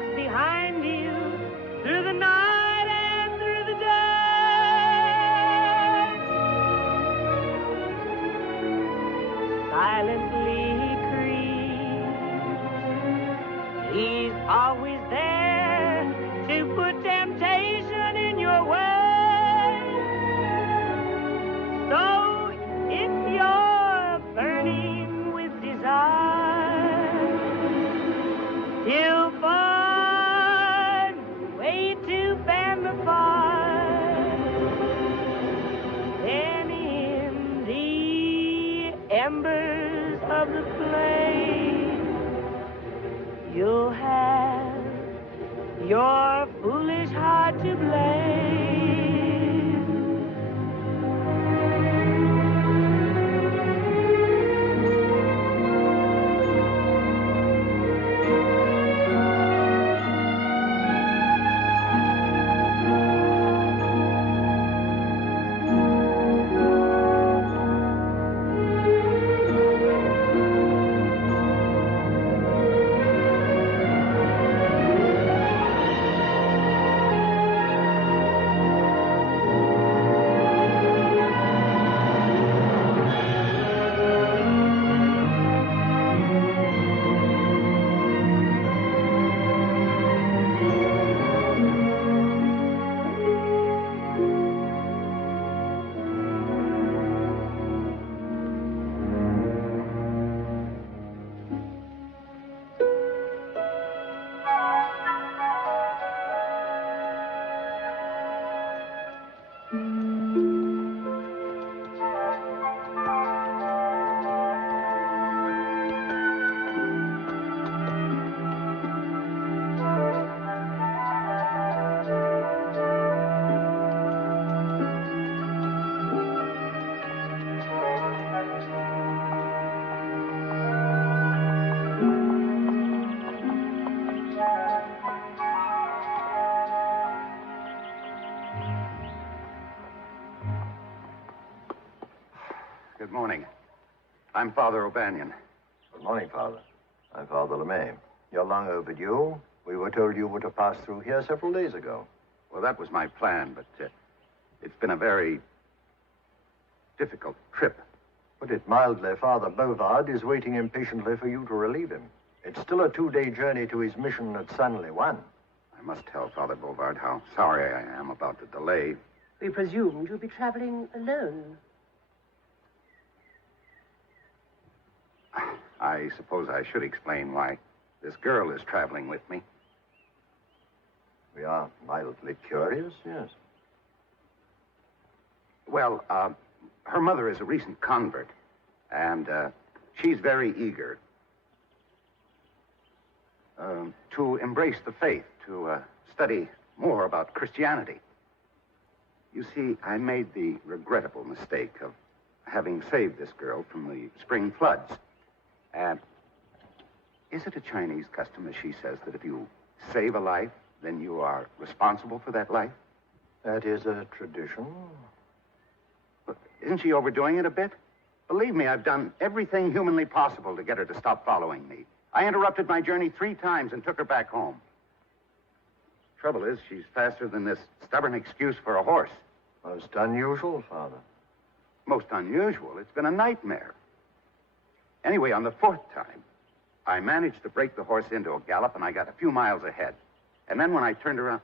walks behind you through the night and through the dark. Silently he creeps. He's always there to put temptation in your way. So if you're burning with desire, till find way to fan the fire, then in the embers of the flame, you'll have your foolish heart to blame. Good morning. I'm Father O'Banion. Good morning, Father. I'm Father LeMay. You're long overdue. We were told you were to pass through here several days ago. Well, that was my plan, but it's been a very difficult trip. Put it mildly, Father Bovard is waiting impatiently for you to relieve him. It's still a 2-day journey to his mission at San Juan. I must tell Father Bovard how sorry I am about the delay. We presumed you'll be traveling alone. I suppose I should explain why this girl is traveling with me. We are mildly curious, yes. Well, her mother is a recent convert, and she's very eager to embrace the faith, to study more about Christianity. You see, I made the regrettable mistake of having saved this girl from the spring floods. Is it a Chinese custom, as she says, that if you save a life, then you are responsible for that life? That is a tradition. But isn't she overdoing it a bit? Believe me, I've done everything humanly possible to get her to stop following me. I interrupted my journey 3 times and took her back home. Trouble is, she's faster than this stubborn excuse for a horse. Most unusual, Father. Most unusual? It's been a nightmare. Anyway, on the 4th time, I managed to break the horse into a gallop, and I got a few miles ahead. And then when I turned around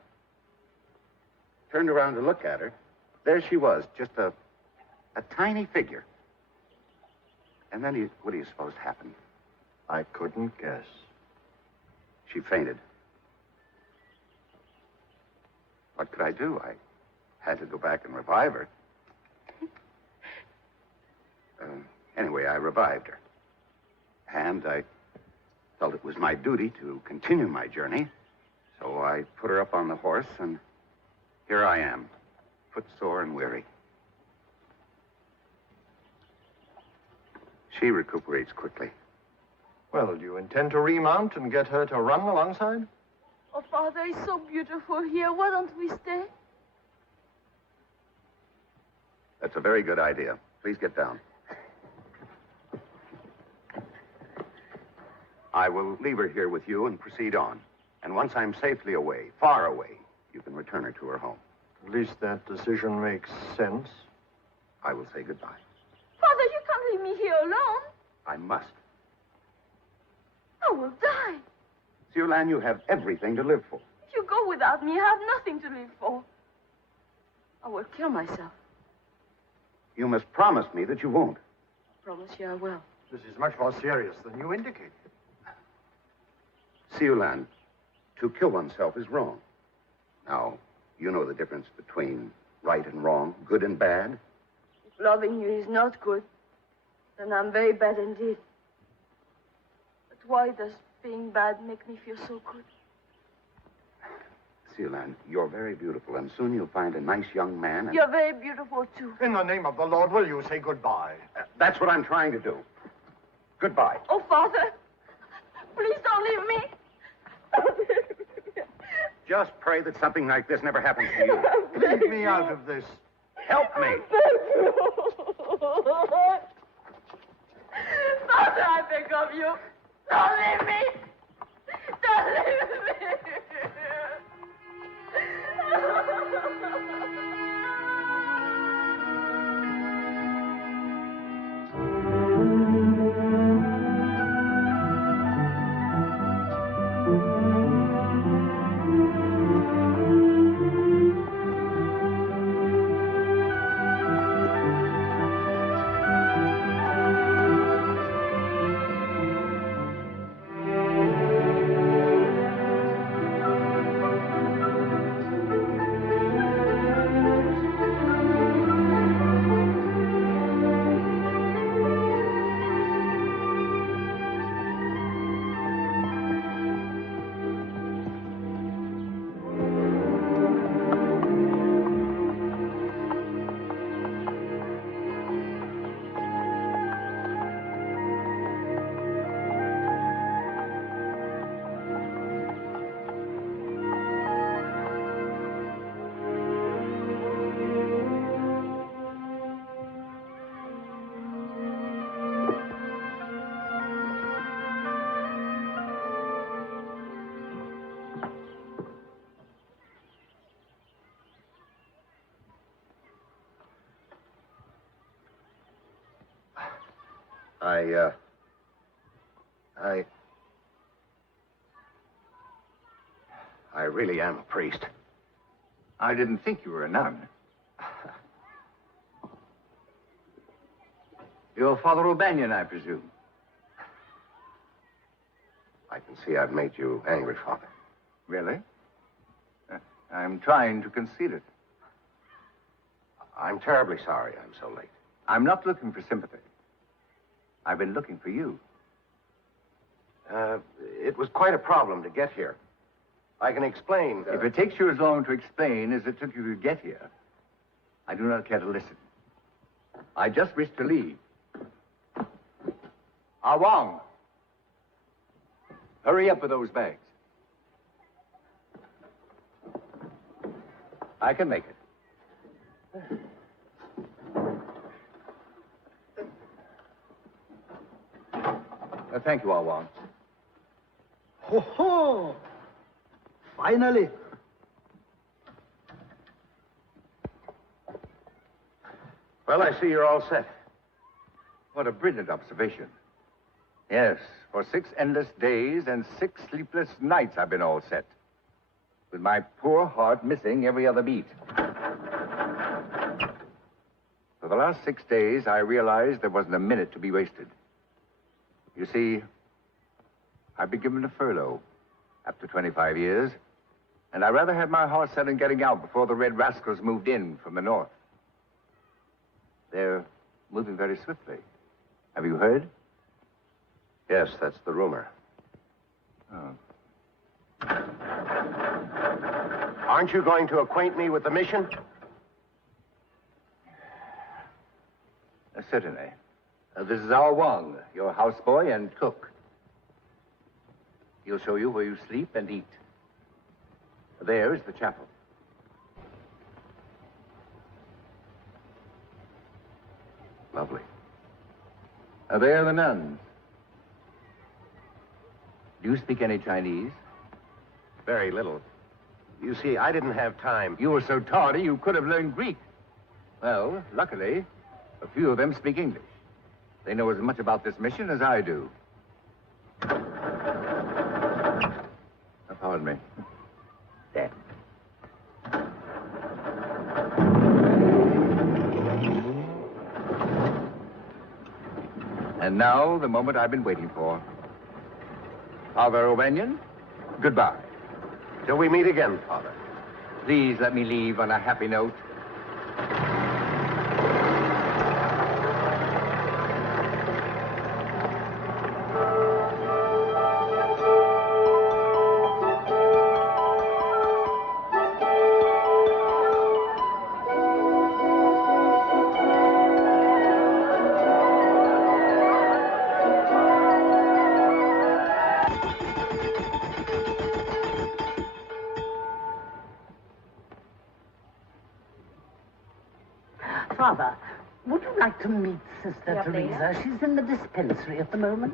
to look at her, there she was, just a tiny figure. And then what do you suppose happened? I couldn't guess. She fainted. What could I do? I had to go back and revive her. Anyway, I revived her. And I felt it was my duty to continue my journey. So I put her up on the horse, and here I am, footsore and weary. She recuperates quickly. Well, do you intend to remount and get her to run alongside? Oh, Father, it's so beautiful here. Why don't we stay? That's a very good idea. Please get down. I will leave her here with you and proceed on. And once I'm safely away, far away, you can return her to her home. At least that decision makes sense. I will say goodbye. Father, you can't leave me here alone. I must. I will die. Sioulan, you have everything to live for. If you go without me, I have nothing to live for. I will kill myself. You must promise me that you won't. I promise you I will. This is much more serious than you indicated. Sioulan, to kill oneself is wrong. Now, you know the difference between right and wrong, good and bad. If loving you is not good, then I'm very bad indeed. But why does being bad make me feel so good? Sioulan, you're very beautiful, and soon you'll find a nice young man. And... You're very beautiful, too. In the name of the Lord, will you say goodbye? That's what I'm trying to do. Goodbye. Oh, Father, please don't leave me. Just pray that something like this never happens to you. Leave me out of this. Help me. Father, I beg of you. Don't leave me. Don't leave me. I really am a priest. I didn't think you were a nun. You're Father O'Banion, I presume. I can see I've made you angry, Father. Really? I'm trying to conceal it. I'm terribly sorry I'm so late. I'm not looking for sympathy. I've been looking for you. It was quite a problem to get here. I can explain. If it takes you as long to explain as it took you to get here, I do not care to listen. I just wish to leave. Ah Wong, hurry up with those bags. I can make it. Thank you, Ah Wong. Ho ho! Finally. Well, I see you're all set. What a brilliant observation. Yes, for 6 endless days and 6 sleepless nights I've been all set. With my poor heart missing every other beat. For the last 6 days, I realized there wasn't a minute to be wasted. You see, I've been given a furlough after 25 years, and I rather had my heart set on getting out before the Red Rascals moved in from the north. They're moving very swiftly. Have you heard? Yes, that's the rumor. Oh. Aren't you going to acquaint me with the mission? Certainly. This is Ah Wong, your houseboy and cook. He'll show you where you sleep and eat. There is the chapel. Lovely. There are the nuns. Do you speak any Chinese? Very little. You see, I didn't have time. You were so tardy you could have learned Greek. Well, luckily, a few of them speak English. They know as much about this mission as I do. Pardon me. There. And now, the moment I've been waiting for. Father O'Banion, goodbye. Till we meet again, Father. Please let me leave on a happy note. Father, would you like to meet Sister Teresa? She's in the dispensary at the moment.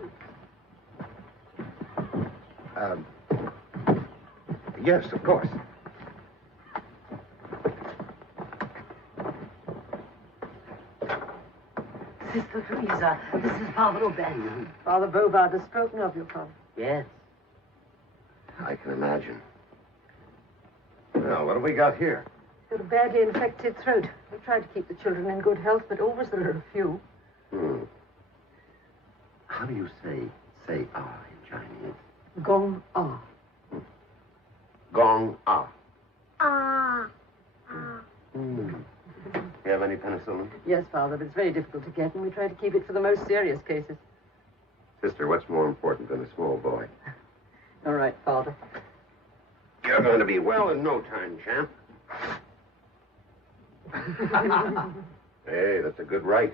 Yes, of course. Sister Teresa, this is Father O'Banion. Father Bovard has spoken of you, Father. Yes. I can imagine. Well, what have we got here? Got a badly infected throat. We try to keep the children in good health, but always there are a few. How do you say ah in Chinese? Gong ah. Gong ah. Ah. You have any penicillin? Yes, Father, but it's very difficult to get, and we try to keep it for the most serious cases. Sister, what's more important than a small boy? All right, Father. You're going to be well in no time, champ. Hey, that's a good right.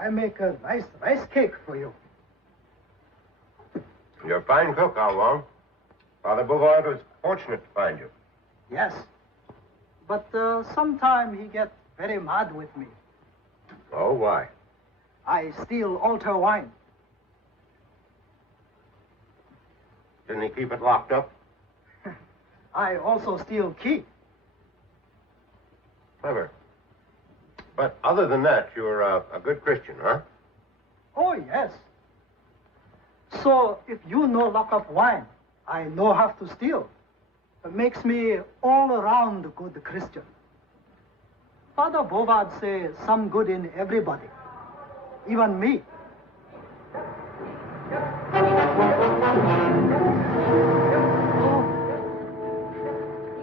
I make a nice rice cake for you. You're a fine cook, How Long. Father Bouvard was fortunate to find you. Yes. But sometime he gets very mad with me. Oh, why? I steal altar wine. Didn't he keep it locked up? I also steal key. Clever. But other than that, you're a good Christian, huh? Oh, yes. So if you no lock up wine, I no have to steal. It makes me all around a good Christian. Father Bovard say some good in everybody, even me.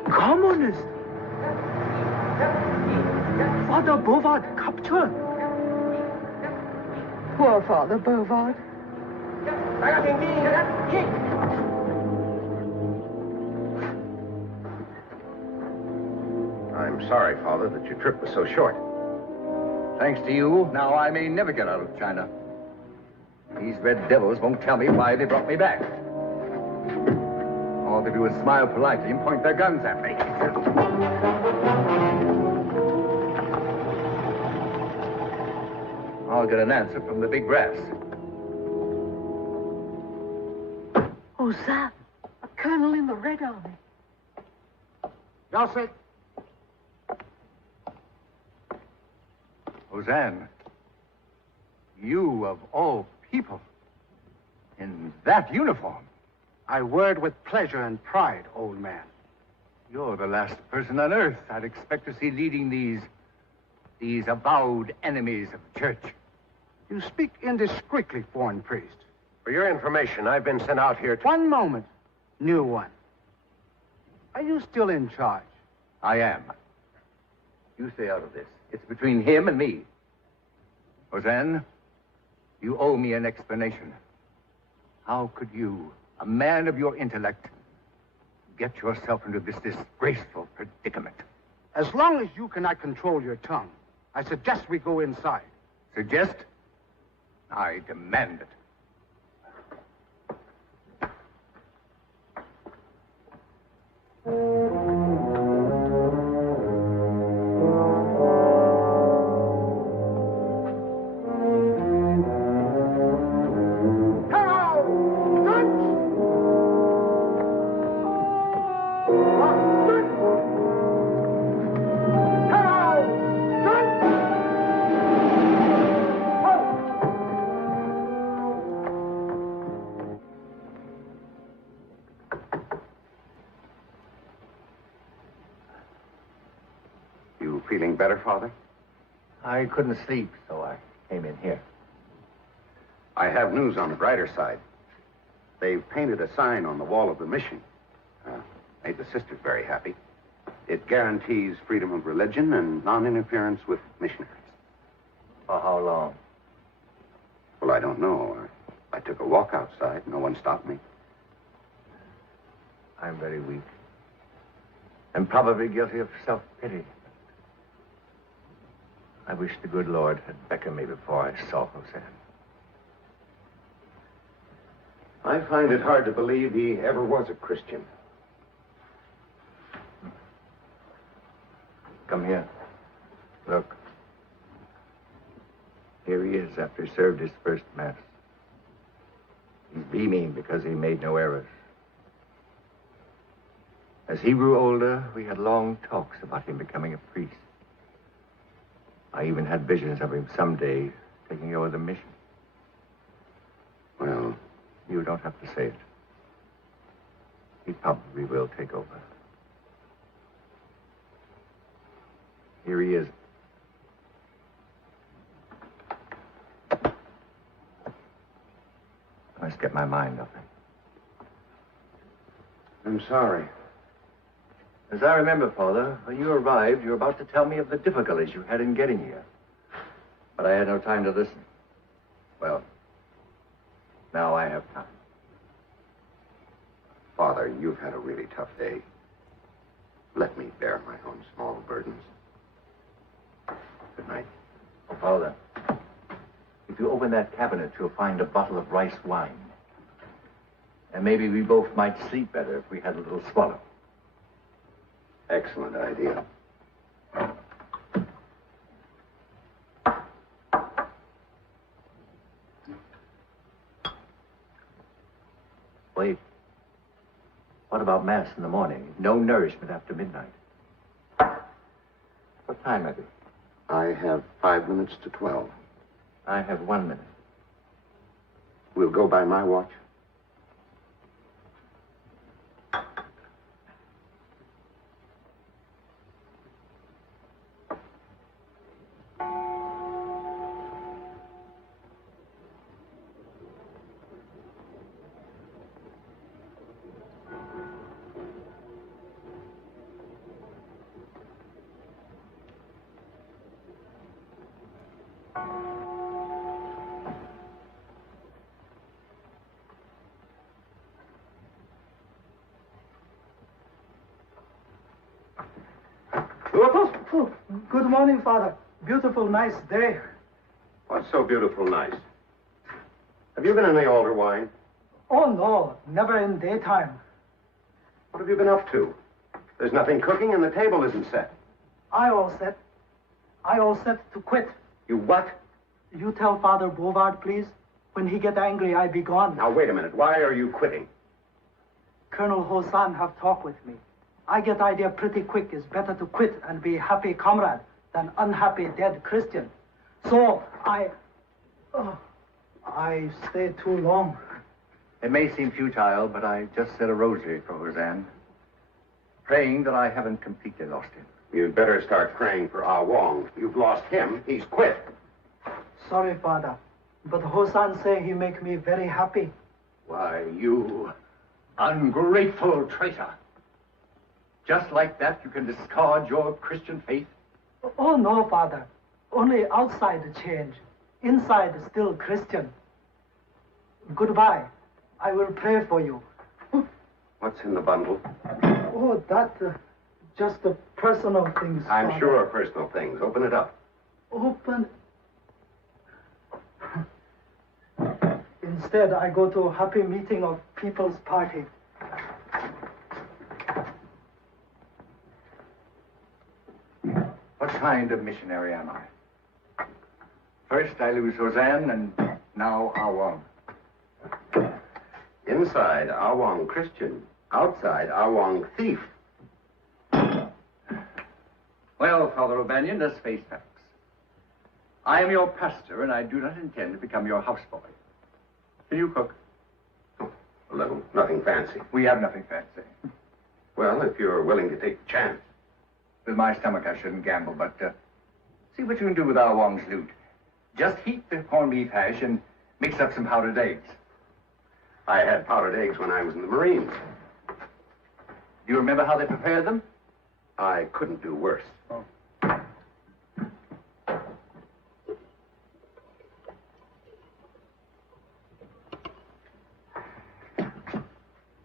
Communist. Father Bovard captured. Poor Father Bovard. I'm sorry, Father, that your trip was so short. Thanks to you, now I may never get out of China. These red devils won't tell me why they brought me back. All they do is smile politely and point their guns at me. I'll get an answer from the big brass. Oh, Sam, a colonel in the Red Army. Yossi. Hosanna, you of all people, in that uniform. I word with pleasure and pride, old man. You're the last person on earth I'd expect to see leading these avowed enemies of the church. You speak indiscreetly, foreign priest. For your information, I've been sent out here to... One moment, new one. Are you still in charge? I am. You stay out of this. It's between him and me. Hosanna, you owe me an explanation. How could you, a man of your intellect, get yourself into this disgraceful predicament? As long as you cannot control your tongue, I suggest we go inside. Suggest? I demand it. feeling better, Father? I couldn't sleep, so I came in here. I have news on the brighter side. They've painted a sign on the wall of the mission. Made the sisters very happy. It guarantees freedom of religion and non-interference with missionaries. For how long? Well, I don't know. I took a walk outside. No one stopped me. I'm very weak. And probably guilty of self-pity. I wish the good Lord had beckoned me before I saw Hosanna. I find it hard to believe he ever was a Christian. Come here. Look. Here he is after he served his first Mass. He's beaming because he made no errors. As he grew older, we had long talks about him becoming a priest. I even had visions of him someday taking over the mission. Well, you don't have to say it. He probably will take over. Here he is. I must get my mind off him. I'm sorry. As I remember, Father, when you arrived, you were about to tell me of the difficulties you had in getting here. But I had no time to listen. Well, now I have time. Father, you've had a really tough day. Let me bear my own small burdens. Good night. Oh, Father, if you open that cabinet, you'll find a bottle of rice wine. And maybe we both might sleep better if we had a little swallow. Excellent idea. Wait. What about Mass in the morning? No nourishment after midnight. What time is it? I have 5 minutes to 12. I have 1 minute. We'll go by my watch. Oh, good morning, Father. Beautiful, nice day. What's so beautiful nice? Have you been in the altar wine? Oh, no, never in daytime. What have you been up to? There's nothing cooking and the table isn't set. I all set to quit. You what? You tell Father Bovard, please. When he get angry, I be gone. Now, wait a minute. Why are you quitting? Colonel Hosan have talked with me. I get idea pretty quick. It's better to quit and be happy comrade than unhappy dead Christian. So I stay too long. It may seem futile, but I just said a rosary for Hosanna, praying that I haven't completely lost him. You'd better start praying for Ah Wong. You've lost him. He's quit. Sorry, Father, but Hosan say he make me very happy. Why, you ungrateful traitor. Just like that, you can discard your Christian faith? Oh, no, Father. Only outside change. Inside still Christian. Goodbye. I will pray for you. What's in the bundle? Oh, that, just the personal things, I'm Father. sure personal things. Open it up. Open. Instead, I go to a happy meeting of People's Party. What kind of missionary am I? First, I lose Hosanna, and now Ah Wong. Inside, Ah Wong Christian. Outside, Ah Wong thief. Well, Father O'Banion, let's face facts. I am your pastor, and I do not intend to become your houseboy. Can you cook? Oh, a little. Nothing fancy. We have nothing fancy. Well, if you're willing to take the chance. With my stomach, I shouldn't gamble, but see what you can do with our Wong's loot. Just heat the corned beef hash and mix up some powdered eggs. I had powdered eggs when I was in the Marines. Do you remember how they prepared them? I couldn't do worse. Oh.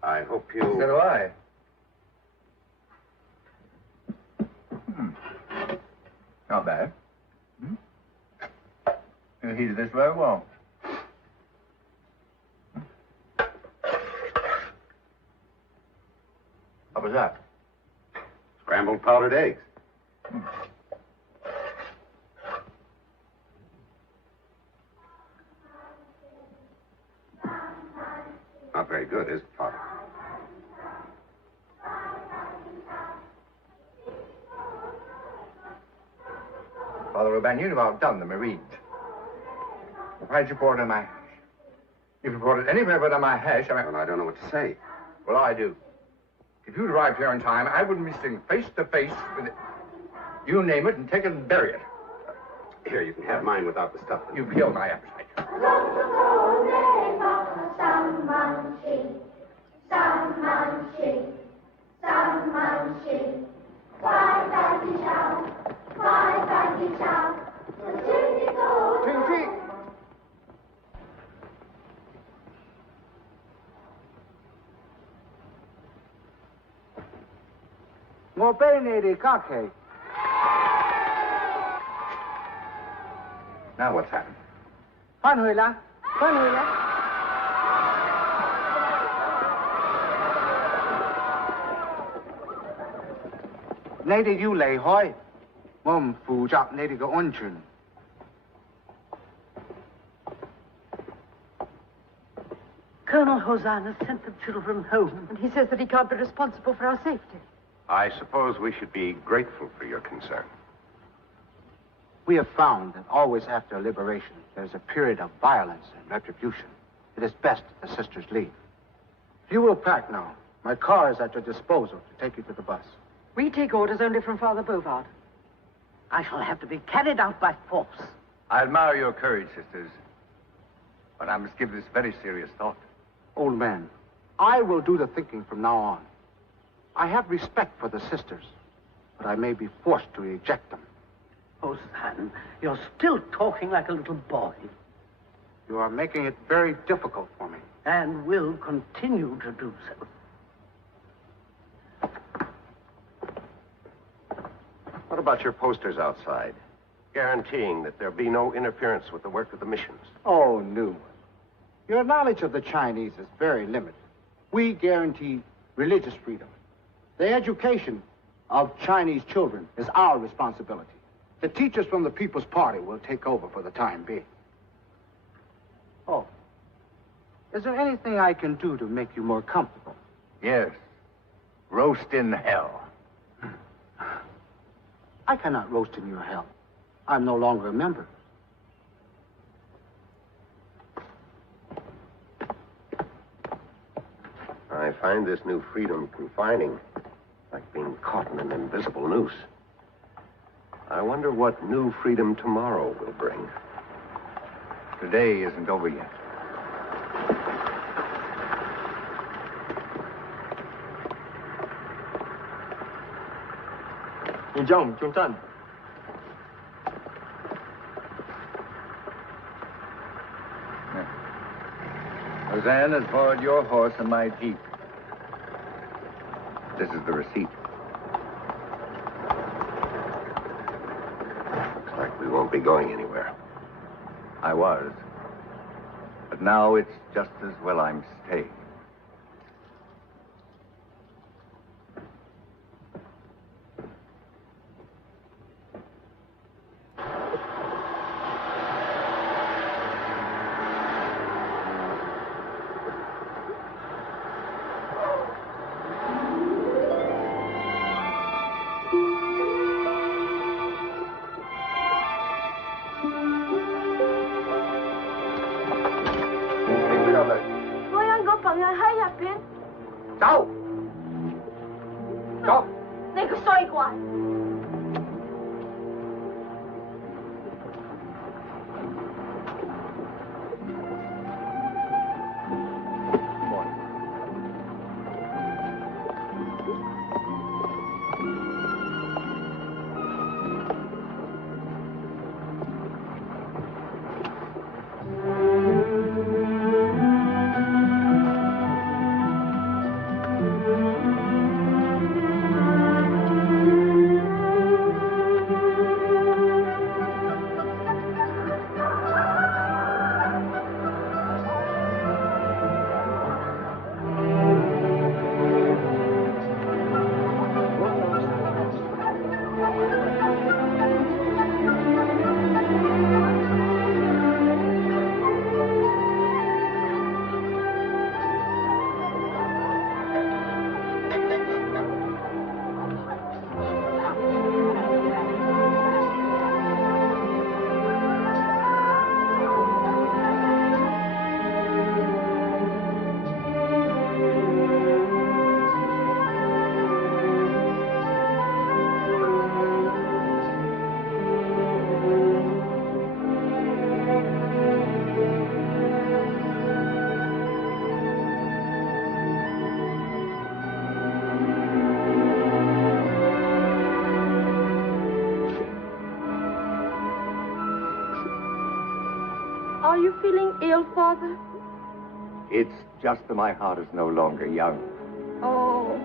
I hope you... So do I. Not bad. You heated this very well. What was that? Scrambled powdered eggs. Not very good, is it, Father? Father Ruban, you've outdone the Marines. Why did you pour it on my hash? If you poured it anywhere but on my hash, Well, I don't know what to say. Well, I do. If you'd arrived here in time, I wouldn't be sitting face to face with it. You name it and take it and bury it. Here, you can have mine without the stuff. You've killed my appetite. Now what's happened? 翻去啦，翻去啦。你哋要離開，我唔負責你哋嘅安全。Colonel Hosanna sent the children home. And he says that he can't be responsible for our safety. I suppose we should be grateful for your concern. We have found that always after liberation, there's a period of violence and retribution. It is best the sisters leave. If you will pack now, my car is at your disposal to take you to the bus. We take orders only from Father Bovard. I shall have to be carried out by force. I admire your courage, sisters. But I must give this very serious thought. Old man, I will do the thinking from now on. I have respect for the sisters, but I may be forced to eject them. Hosanna, you're still talking like a little boy. You are making it very difficult for me. And will continue to do so. What about your posters outside, guaranteeing that there'll be no interference with the work of the missions? Oh, Newman. Your knowledge of the Chinese is very limited. We guarantee religious freedom. The education of Chinese children is our responsibility. The teachers from the People's Party will take over for the time being. Oh. Is there anything I can do to make you more comfortable? Yes. Roast in hell. I cannot roast in your hell. I'm no longer a member. I find this new freedom confining, like being caught in an invisible noose. I wonder what new freedom tomorrow will bring. Today isn't over yet. Hosanna has borrowed your horse and my jeep. This is the receipt. Looks like we won't be going anywhere. I was. But now it's just as well I'm staying. Go! 你個衰怪！ feeling ill, Father? It's just that my heart is no longer young. Oh.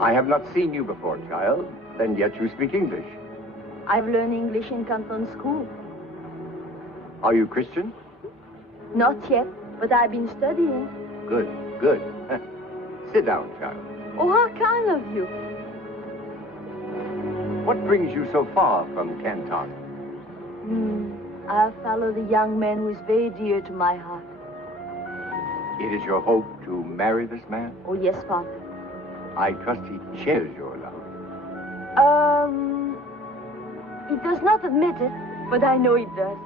I have not seen you before, child, and yet you speak English. I've learned English in Canton School. Are you Christian? Not yet, but I've been studying. Good, good. Sit down, child. Oh, how kind of you. What brings you so far from Canton? I followed a young man who is very dear to my heart. It is your hope to marry this man? Oh, yes, Father. I trust he shares your love. He does not admit it, but I know he does.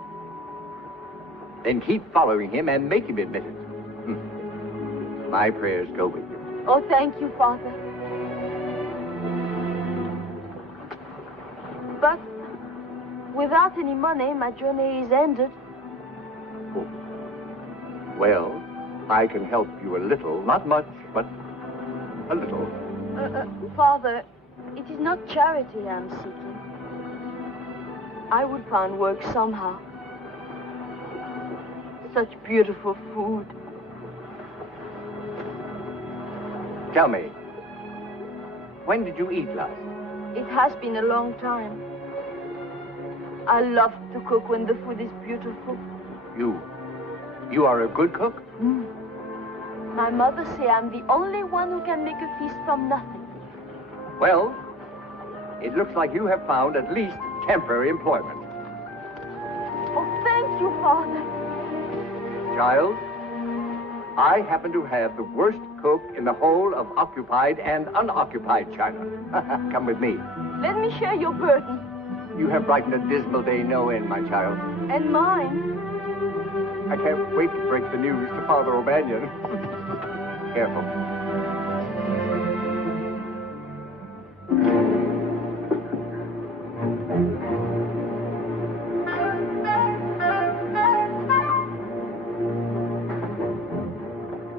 Then keep following him and make him admit it. My prayers go with you. Oh, thank you, Father. But without any money, my journey is ended. Oh. Well, I can help you a little. Not much, but a little. Father, it is not charity I'm seeking. I would find work somehow. Such beautiful food. Tell me, when did you eat last? It has been a long time. I love to cook when the food is beautiful. You are a good cook? My mother say I'm the only one who can make a feast from nothing. Well, it looks like you have found at least temporary employment. Oh, thank you, Father. Child, I happen to have the worst cook in the whole of occupied and unoccupied China. Come with me. Let me share your burden. You have brightened a dismal day no end, my child. And mine. I can't wait to break the news to Father O'Banion. Careful.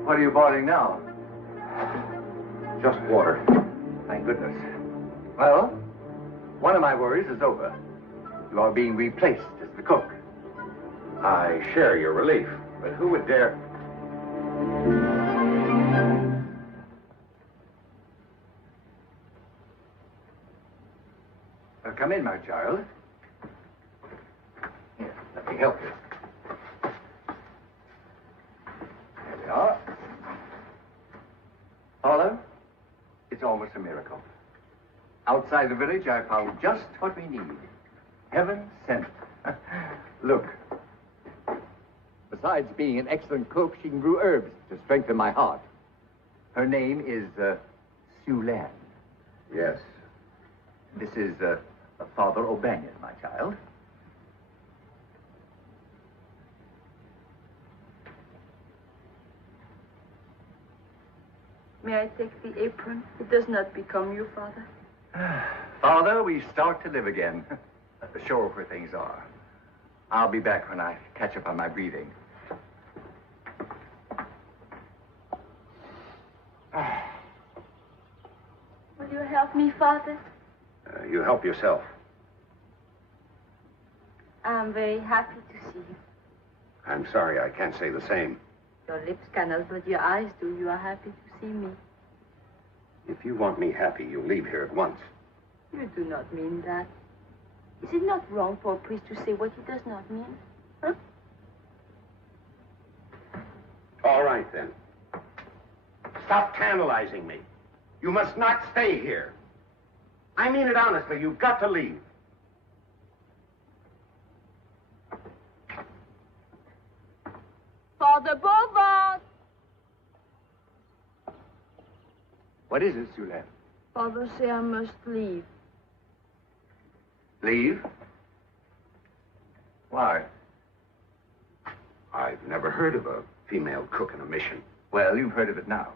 What are you boiling now? Just water. Thank goodness. Well, one of my worries is over. You are being replaced as the cook. I share your relief, but who would dare... Come in, my child. Here, let me help you. There we are. Paula, it's almost a miracle. Outside the village, I found just what we need. Heaven sent. Look. Besides being an excellent cook, she can brew herbs to strengthen my heart. Her name is Sue Lan. Yes. This is Father O'Banion, my child. May I take the apron? It does not become you, Father. Father, we start to live again. Show her where things are. I'll be back when I catch up on my breathing. Will you help me, Father? You help yourself. I'm very happy to see you. I'm sorry, I can't say the same. Your lips cannot, but your eyes do. You are happy to see me. If you want me happy, you leave here at once. You do not mean that. Is it not wrong for a priest to say what he does not mean? Huh? All right, then. Stop tantalizing me. You must not stay here. I mean it honestly. You've got to leave. Father Bovard! What is it, Sue Lan? Father say I must leave. Leave? Why? I've never heard of a female cook in a mission. Well, you've heard of it now.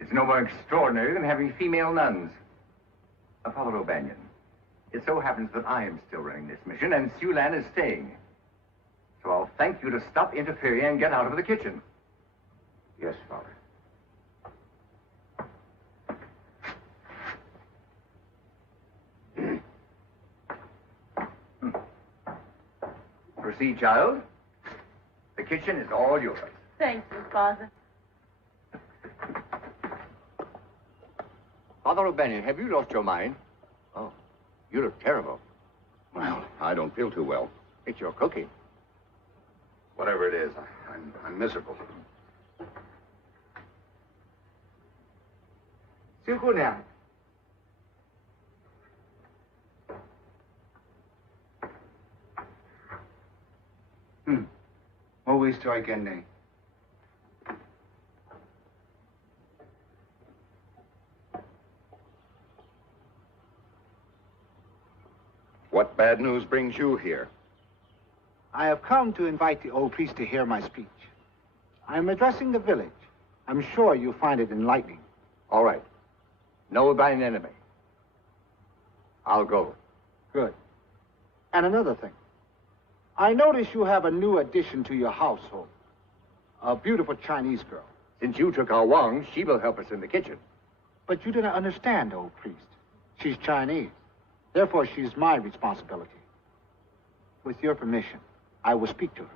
It's no more extraordinary than having female nuns. Father O'Banion, it so happens that I am still running this mission, and Sue Lan is staying. So I'll thank you to stop interfering and get out of the kitchen. Yes, Father. Proceed, child. The kitchen is all yours. Thank you, Father. Father O'Banion, have you lost your mind? Oh, you look terrible. Well, I don't feel too well. It's your cooking. Whatever it is, I'm miserable. 小姑娘，我會再見你。What bad news brings you here? I have come to invite the old priest to hear my speech. I am addressing the village. I'm sure you'll find it enlightening. All right. No thine enemy. I'll go. Good. And another thing. I notice you have a new addition to your household. A beautiful Chinese girl. Since you took our Wang, she will help us in the kitchen. But you didn't understand, old priest. She's Chinese. Therefore, she's my responsibility. With your permission, I will speak to her.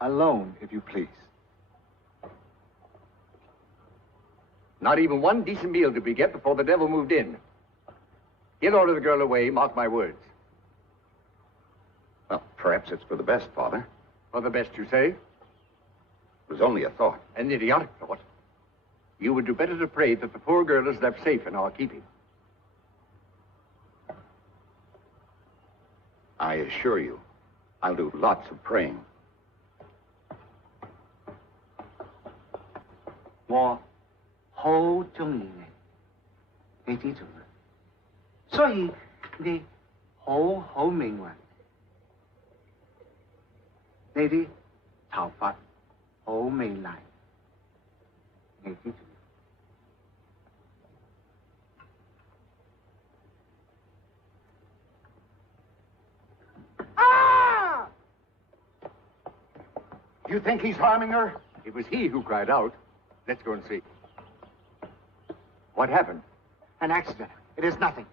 Alone, if you please. Not even one decent meal did we get before the devil moved in. He'll order the girl away, mark my words. Well, perhaps it's for the best, Father. For the best, you say? It was only a thought. An idiotic thought. You would do better to pray that the poor girl is left safe in our keeping. I assure you, I'll do lots of praying. 我好中意你，你知做咩？所以你好好命運，你啲頭髮好美麗，你知做咩？ You think he's harming her? It was he who cried out. Let's go and see. What happened? An accident. It is nothing.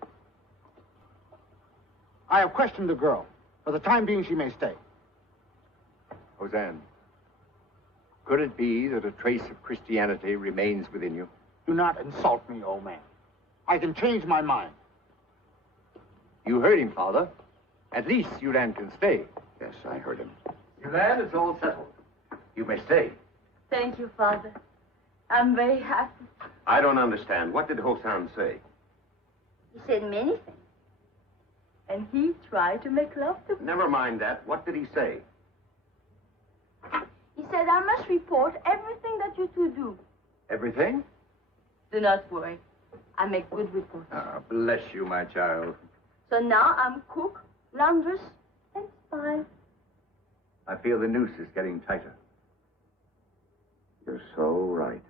I have questioned the girl. For the time being, she may stay. Hosanna, could it be that a trace of Christianity remains within you? Do not insult me, old man. I can change my mind. You heard him, Father. At least Yulan can stay. Yes, I heard him. Yulan, it's all settled. You may stay. Thank you, Father. I'm very happy. I don't understand. What did Hosan say? He said many things. And he tried to make love to me. Never mind that. What did he say? He said I must report everything that you two do. Everything? Do not worry. I make good reports. Ah, bless you, my child. So now I'm cook, laundress, and spy. I feel the noose is getting tighter. You're so right.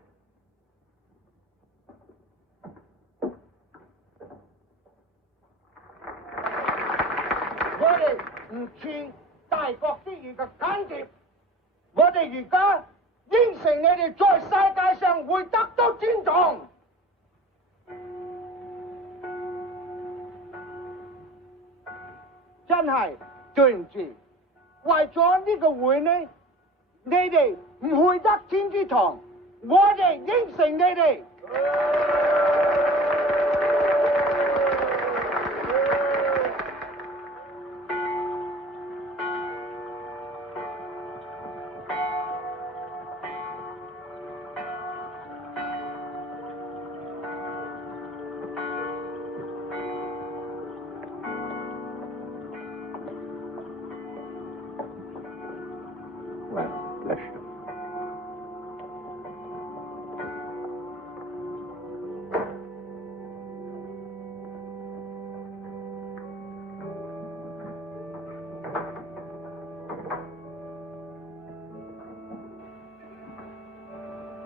Well, bless you.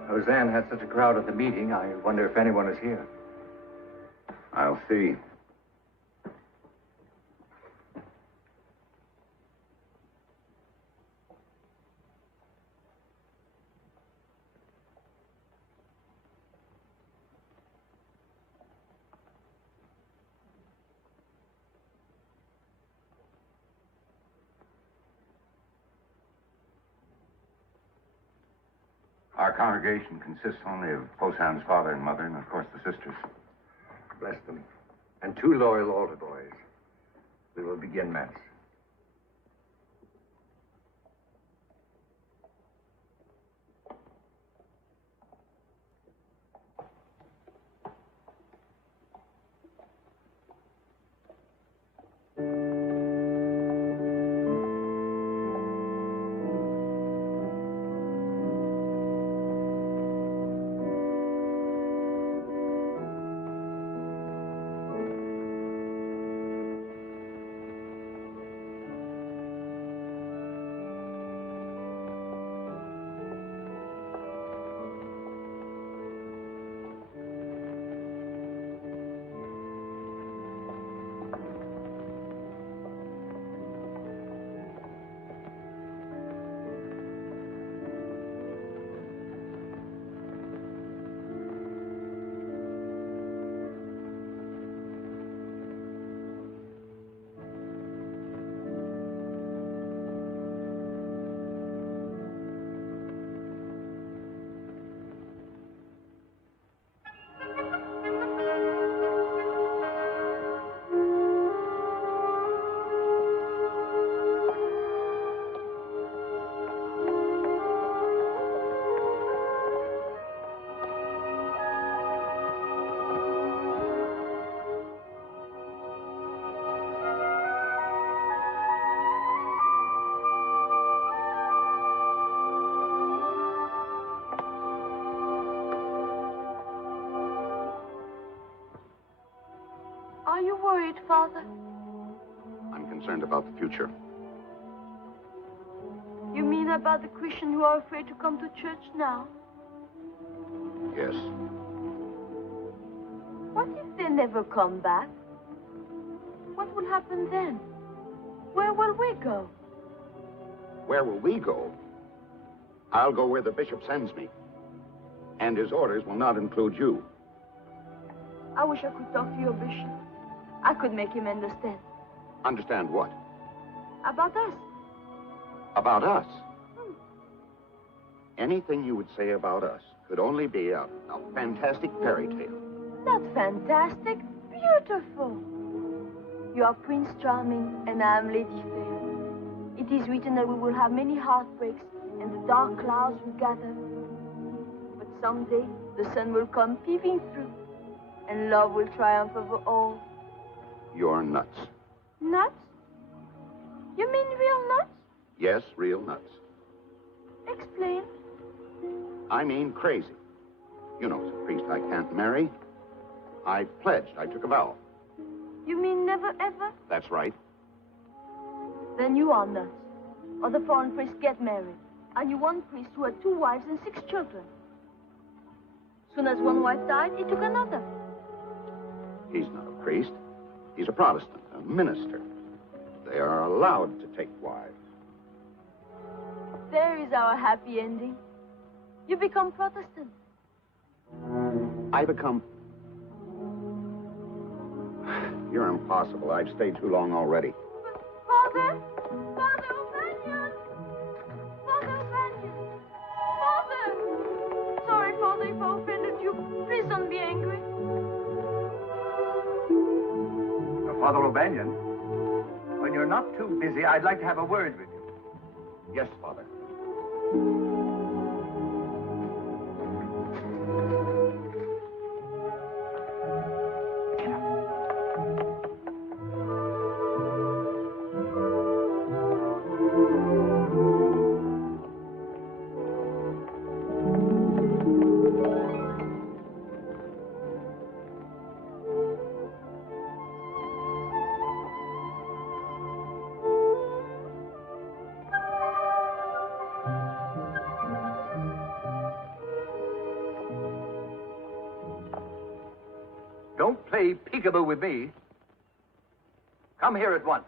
Hosanna had such a crowd at the meeting, I wonder if anyone is here. I'll see. Our congregation consists only of Posan's father and mother, and of course the sisters. Bless them. And 2 loyal altar boys. We will begin Mass. Are you worried, Father? I'm concerned about the future. You mean about the Christians who are afraid to come to church now? Yes. What if they never come back? What will happen then? Where will we go? Where will we go? I'll go where the bishop sends me. And his orders will not include you. I wish I could talk to your bishop. I could make him understand. Understand what? About us. About us? Anything you would say about us could only be a fantastic fairy tale. Not fantastic, beautiful. You are Prince Charming, and I am Lady Fair. It is written that we will have many heartbreaks, and the dark clouds will gather. But someday, the sun will come peeping through, and love will triumph over all. You're nuts. Nuts? You mean real nuts? Yes, real nuts. Explain. I mean crazy. You know, as a priest, I can't marry. I pledged. I took a vow. You mean never ever? That's right. Then you are nuts. Other foreign priests get married. And you one priest who had 2 wives and 6 children. Soon as one wife died, he took another. He's not a priest. He's a Protestant, a minister. They are allowed to take wives. There is our happy ending. You become Protestant. I become... You're impossible. I've stayed too long already. Father! Father O'Banion! Father O'Banion! Father! Sorry, Father, if I offended you. Please don't be angry. Father O'Banion, when you're not too busy, I'd like to have a word with you. Yes, Father. Don't play peekaboo with me. Come here at once.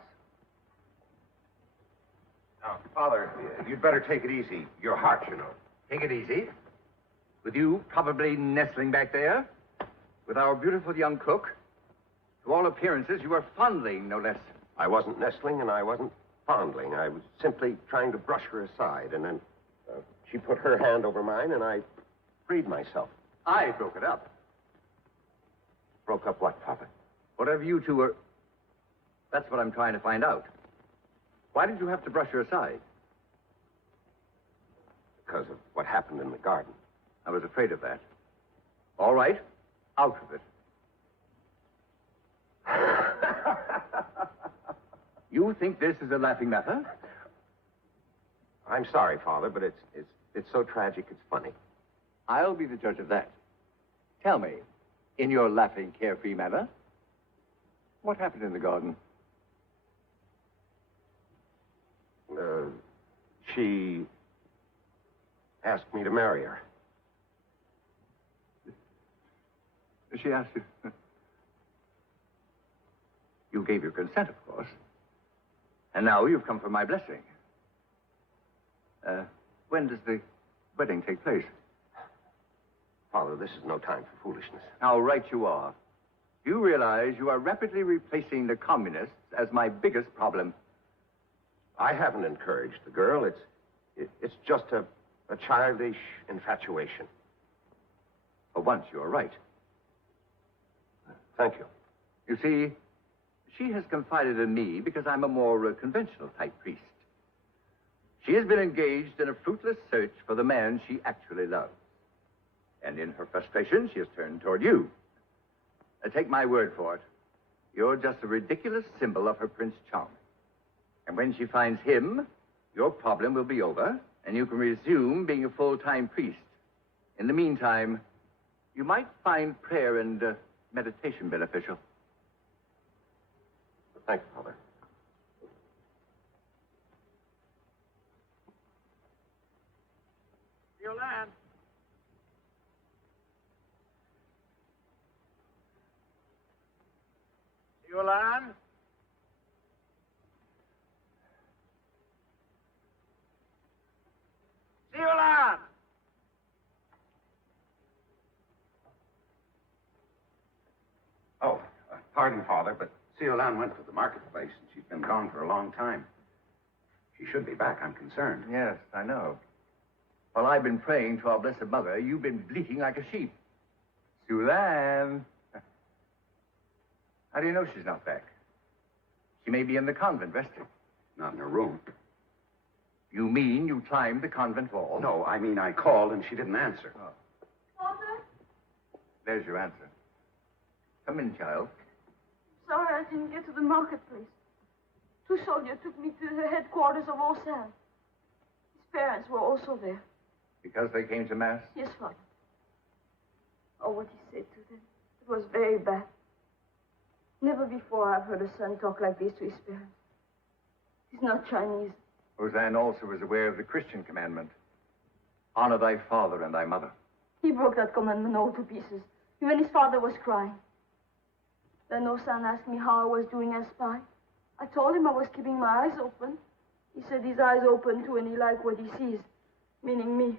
Now, Father, you'd better take it easy. Your heart, you know. Take it easy. With you probably nestling back there, with our beautiful young cook. To all appearances, you were fondling, no less. I wasn't nestling and I wasn't fondling. I was simply trying to brush her aside, and then She put her hand over mine, and I freed myself. I broke it up. Broke up what, Papa? Whatever you two were... That's what I'm trying to find out. Why did you have to brush her aside? Because of what happened in the garden. I was afraid of that. All right, out of it. You think this is a laughing matter? I'm sorry, Father, but it's so tragic it's funny. I'll be the judge of that. Tell me, in your laughing, carefree manner, what happened in the garden? She asked me to marry her. She asked you? You gave your consent, of course. And now you've come for my blessing. When does the wedding take place? Father, this is no time for foolishness. How right you are. You realize you are rapidly replacing the communists as my biggest problem. I haven't encouraged the girl. It's just a childish infatuation. For once, you are right. Thank you. You see, she has confided in me because I'm a more conventional type priest. She has been engaged in a fruitless search for the man she actually loves. And in her frustration, she has turned toward you. Take my word for it. You're just a ridiculous symbol of her Prince Charming. And when she finds him, your problem will be over, and you can resume being a full-time priest. In the meantime, you might find prayer and meditation beneficial. Thank you, Father. Yolande. Yolande? Yolande! Oh, pardon, Father, but Ciolan went to the marketplace, and she's been gone for a long time. She should be back. I'm concerned. Yes, I know. While I've been praying to our Blessed Mother, you've been bleating like a sheep. Sulan! How do you know she's not back? She may be in the convent, resting. Not in her room. You mean you climbed the convent wall? No, I mean I called, and she didn't answer. Oh. Father? There's your answer. Come in, child. Sorry I didn't get to the marketplace. Two soldiers took me to the headquarters of Osan. His parents were also there. Because they came to Mass? Yes, Father. Oh, what he said to them. It was very bad. Never before I've heard a son talk like this to his parents. He's not Chinese. Osan also was aware of the Christian commandment. Honor thy father and thy mother. He broke that commandment all to pieces. Even his father was crying. Then Osan asked me how I was doing as spy. I told him I was keeping my eyes open. He said his eyes open too and he liked what he sees, meaning me.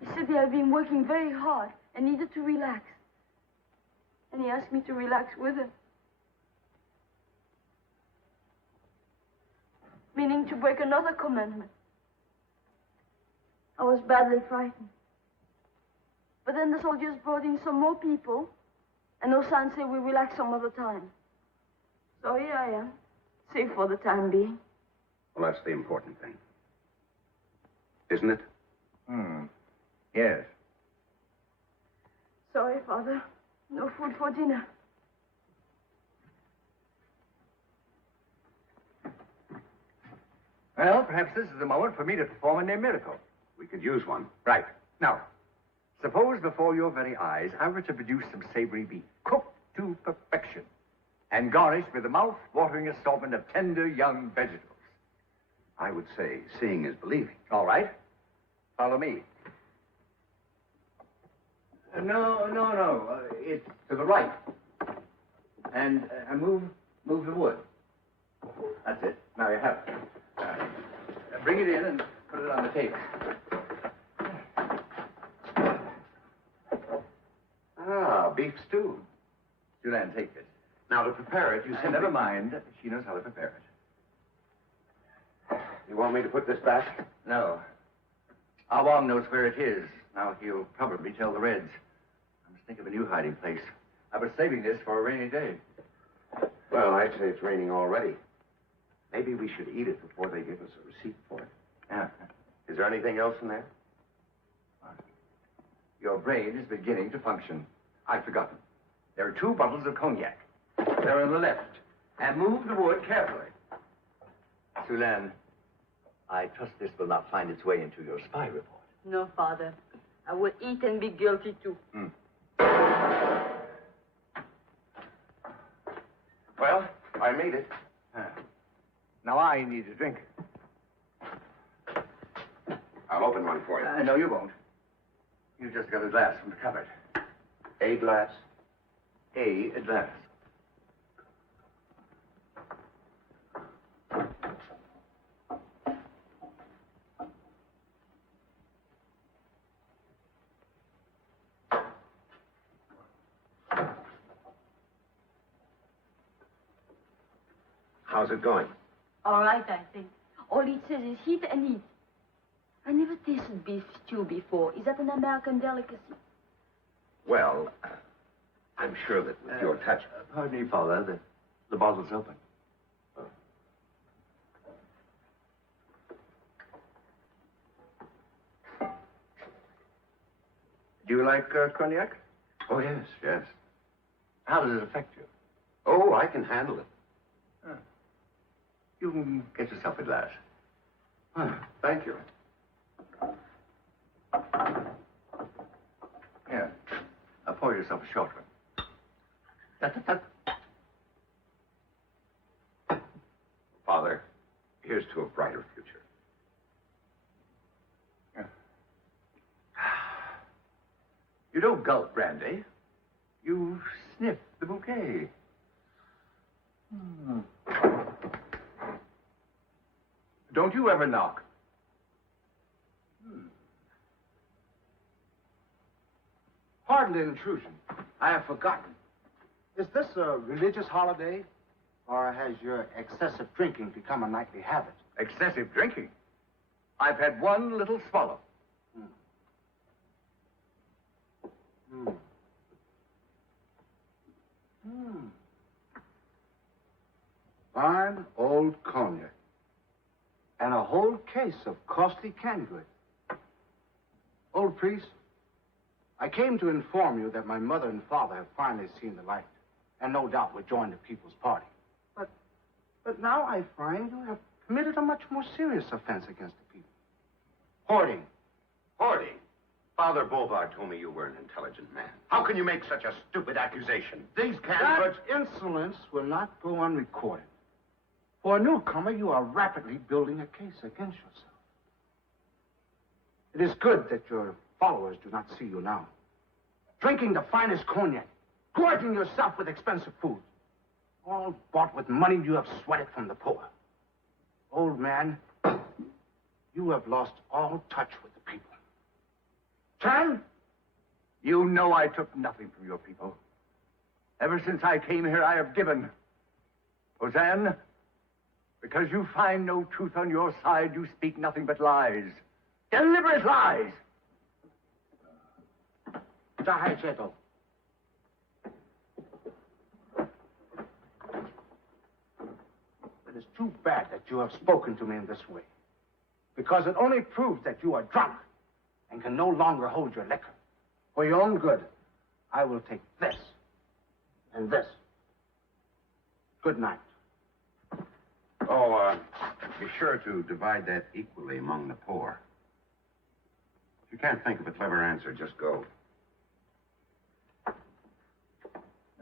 He said he had been working very hard and needed to relax. And he asked me to relax with him. Meaning to break another commandment. I was badly frightened. But then the soldiers brought in some more people, and Osan said we'll relax some other time. So here I am, safe for the time being. Well, that's the important thing. Isn't it? Yes. Sorry, Father. No food for dinner. Well, perhaps this is the moment for me to perform a near miracle. We could use one. Right. Now, suppose before your very eyes I were to produce some savory beef, cooked to perfection, and garnished with a mouth-watering assortment of tender young vegetables. I would say seeing is believing. All right. Follow me. No. It's to the right. And move the wood. That's it. Now you have it. Bring it in and put it on the table. Ah, beef stew. Julian, take this. Now, to prepare it, you simply... Never mind. She knows how to prepare it. You want me to put this back? No. Ah Wong knows where it is. Now he'll probably tell the Reds. I must think of a new hiding place. I was saving this for a rainy day. Well, I'd say it's raining already. Maybe we should eat it before they give us a receipt for it. Yeah. Is there anything else in there? Your brain is beginning to function. I've forgotten. There are 2 bottles of cognac. They're on the left. And move the wood carefully. Sulan, I trust this will not find its way into your spy report. No, Father. I will eat and be guilty too. Well, I made it. Now I need a drink. I'll open one for you. No, you won't. You just got a glass from the cupboard. A glass? A glass. How's it going? All right, I think. All it says is heat and eat. I never tasted beef stew before. Is that an American delicacy? Well, I'm sure that with your touch... Pardon me, Father. The bottle's open. Do you like cognac? Oh, yes, yes. How does it affect you? Oh, I can handle it. You can get yourself a glass. Thank you. Here. Now pour yourself a short one. Father, here's to a brighter future. You don't gulp brandy. You sniff the bouquet. Don't you ever knock? Pardon the intrusion. I have forgotten. Is this a religious holiday, or has your excessive drinking become a nightly habit? Excessive drinking? I've had one little swallow. Fine old cognac. And a whole case of costly canned goods. Old priest, I came to inform you that my mother and father have finally seen the light, and no doubt will join the People's Party. But now I find you have committed a much more serious offense against the people. Hoarding. Hoarding? Father Bouvard told me you were an intelligent man. How can you make such a stupid accusation? These canned That goods... insolence will not go unrecorded. For a newcomer, you are rapidly building a case against yourself. It is good that your followers do not see you now. Drinking the finest cognac, gorging yourself with expensive food, all bought with money you have sweated from the poor. Old man, you have lost all touch with the people. Chan, you know I took nothing from your people. Ever since I came here, I have given. Hosanna, because you find no truth on your side, you speak nothing but lies. Deliberate lies. It is too bad that you have spoken to me in this way, because it only proves that you are drunk and can no longer hold your liquor. For your own good, I will take this and this. Good night. Oh, be sure to divide that equally among the poor. If you can't think of a clever answer, just go. As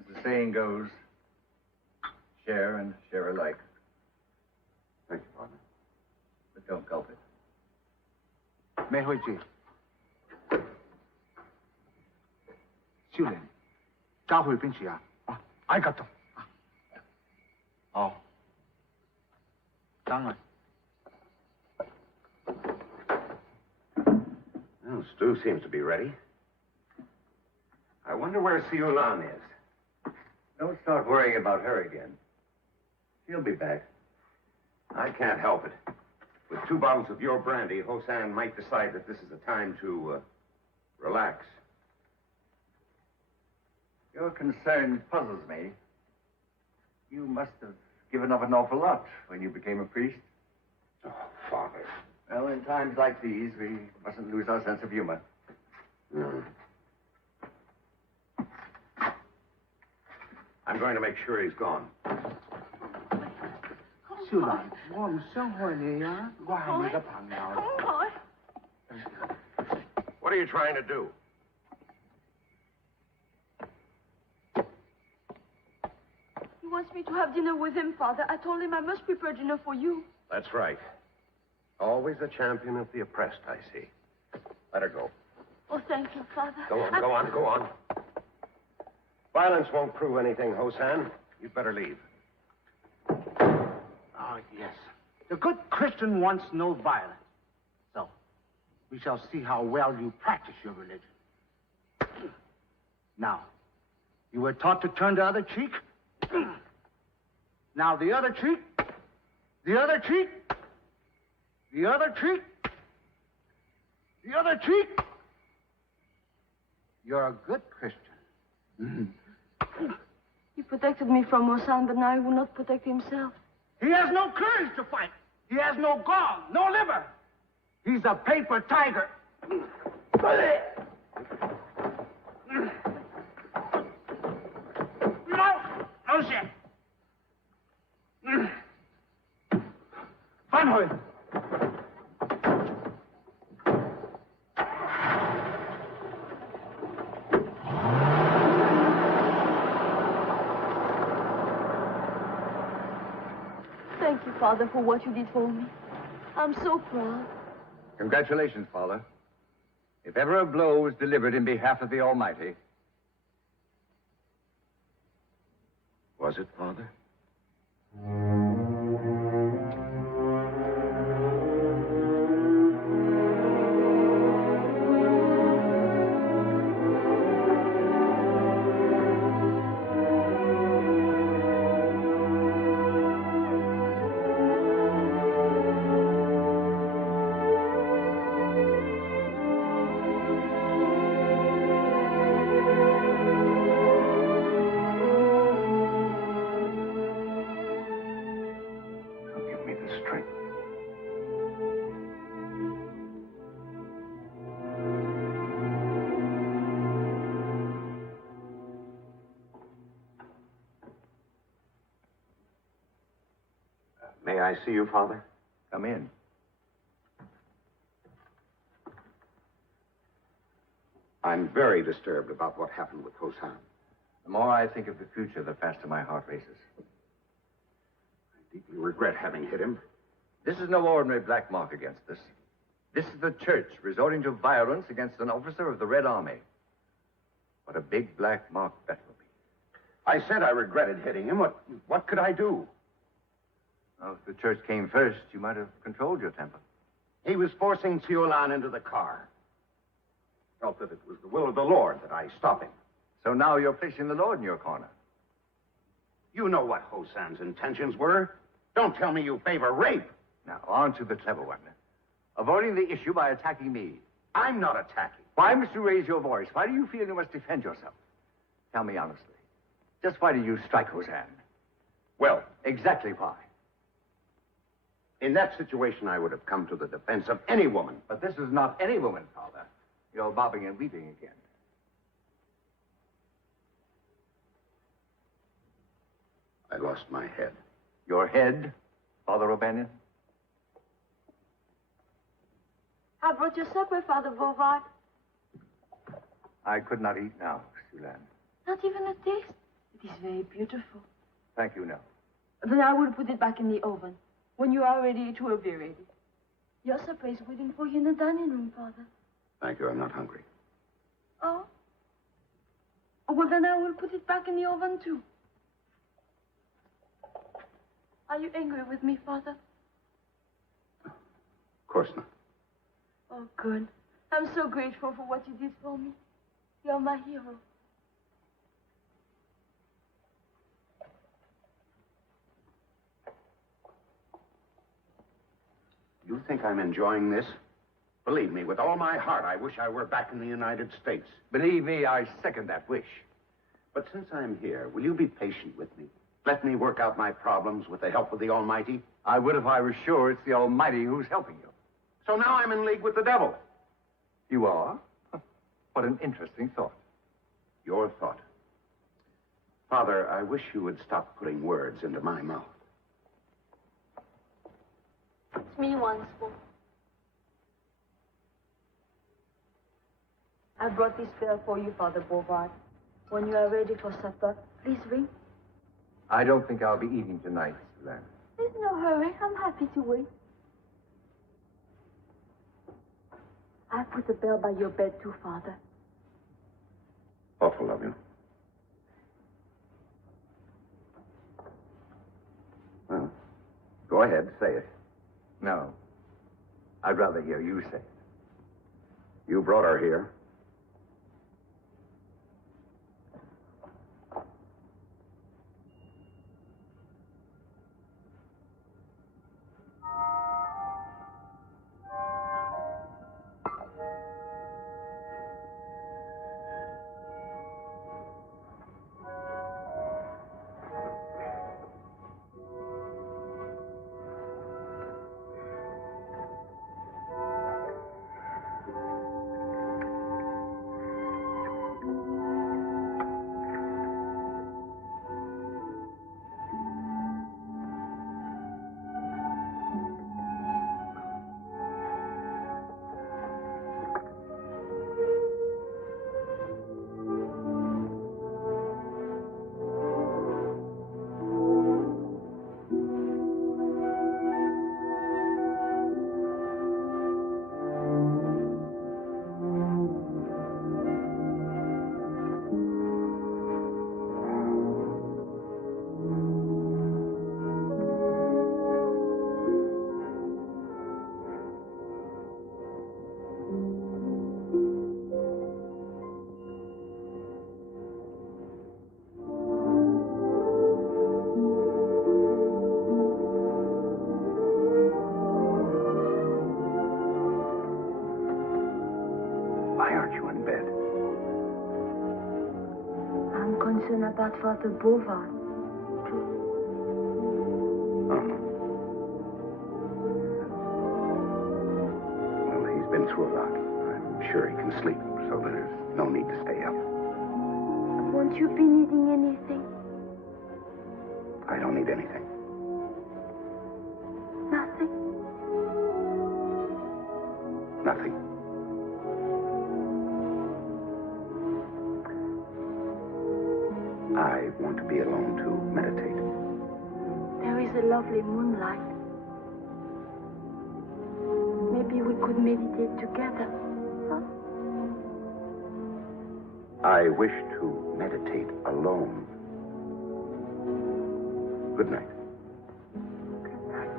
the saying goes, share and share alike. Thank you, Father. But don't gulp it. 没回去。秀莲，加回冰淇啊！啊，I got them。哦，当然。 Well, Stu seems to be ready. I wonder where Siulan is. Don't start worrying about her again. She'll be back. I can't help it. With 2 bottles of your brandy, Hosan might decide that this is a time to relax. Your concern puzzles me. You must have given up an awful lot when you became a priest. Oh, Father. Well, in times like these, we mustn't lose our sense of humor. No. I'm going to make sure he's gone. What are you trying to do? He wants me to have dinner with him, Father. I told him I must prepare dinner for you. That's right. Always a champion of the oppressed, I see. Let her go. Oh, thank you, Father. Go on, go on. Violence won't prove anything, Hosan. You'd better leave. Ah, yes. The good Christian wants no violence. So, we shall see how well you practice your religion. Now, you were taught to turn the other cheek. Now, the other cheek. The other cheek. The other cheek. The other cheek. You're a good Christian. He protected me from Hosan, but now he will not protect himself. He has no courage to fight. He has no gall, no liver. He's a paper tiger. No shit. Vanhoy. Thank you, Father, for what you did for me. I'm so proud. Congratulations, Father. If ever a blow was delivered in behalf of the Almighty. Was it, Father? May I see you, Father? Come in. I'm very disturbed about what happened with Hosan. The more I think of the future, the faster my heart races. I deeply regret having hit him. This is no ordinary black mark against us. This is the church resorting to violence against an officer of the Red Army. What a big black mark that will be. I said I regretted hitting him. What could I do? Well, if the church came first, you might have controlled your temper. He was forcing Ciolan into the car. Felt that it was the will of the Lord that I stop him. So now you're placing the Lord in your corner. You know what Hosan's intentions were. Don't tell me you favor rape. Now, on to the clever one. Avoiding the issue by attacking me. I'm not attacking. Why must you raise your voice? Why do you feel you must defend yourself? Tell me honestly. Just why did you strike Hosan? Well, exactly why? In that situation, I would have come to the defense of any woman. But this is not any woman, Father. You're bobbing and weaving again. I lost my head. Your head, Father O'Banion? I brought your supper, Father Bovard. I could not eat now, Sulan. Not even a taste. It is very beautiful. Thank you, no. Then I will put it back in the oven. When you are ready, it will be ready. Your supper is waiting for you in the dining room, Father. Thank you. I'm not hungry. Oh? Well, then I will put it back in the oven, too. Are you angry with me, Father? Of course not. Oh, good. I'm so grateful for what you did for me. You're my hero. You think I'm enjoying this? Believe me, with all my heart, I wish I were back in the United States. Believe me, I second that wish. But since I'm here, will you be patient with me? Let me work out my problems with the help of the Almighty? I would if I were sure it's the Almighty who's helping you. So now I'm in league with the devil. You are? What an interesting thought. Your thought. Father, I wish you would stop putting words into my mouth. It's me once more. I brought this bell for you, Father Bovard. When you are ready for supper, please ring. I don't think I'll be eating tonight, Suzanne. There's no hurry. I'm happy to wait. I put the bell by your bed too, Father. Awful of you. Well, go ahead, say it. No. I'd rather hear you say it. You brought her here. About Father Bovard. Well, he's been through a lot. I'm sure he can sleep, so there's no need to stay up. Won't you be needing anything? I don't need anything. Nothing? Nothing. I want to be alone to meditate. There is a lovely moonlight. Maybe we could meditate together, huh? I wish to meditate alone. Good night. Good night.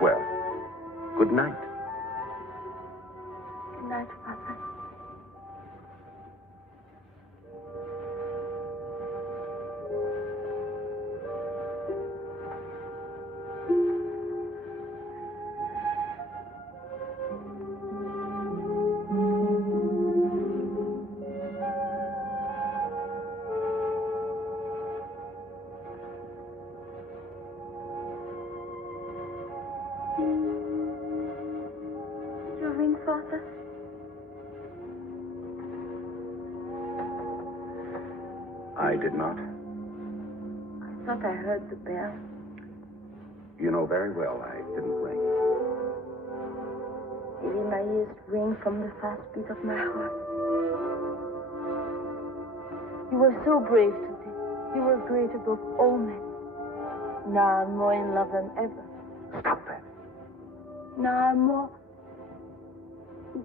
Well, good night. Good night, Father. Did you ring, Father? I did not. I thought I heard the bell. You know very well I didn't ring. Maybe my ears ring from the fast beat of my heart. You were so brave today. You were great above all men. Now I'm more in love than ever. Stop that. Now I'm more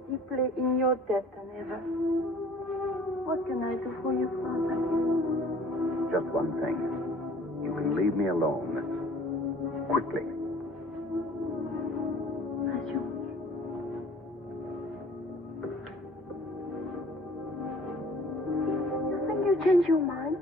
deeply in your debt than ever. What can I do for you, Father? Just one thing. You can leave me alone. Quickly. As you wish. You think you change your mind?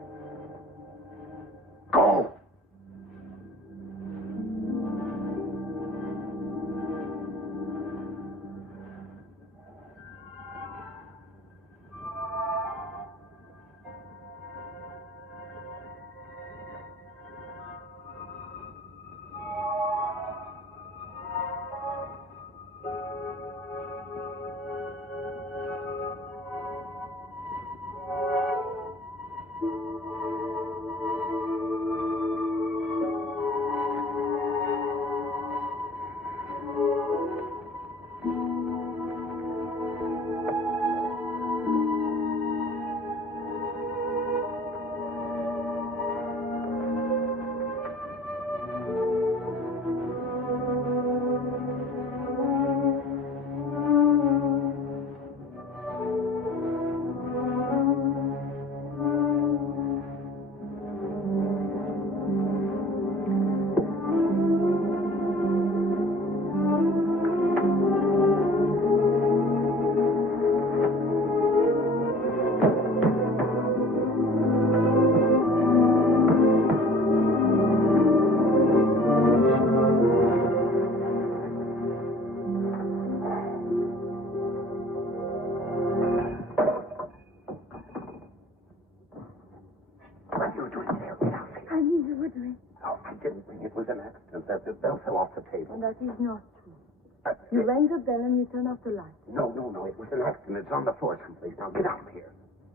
off the table. And that is not true. You rang the bell and you turned off the light. No. It was an accident. It's on the floor someplace. Now get out of here.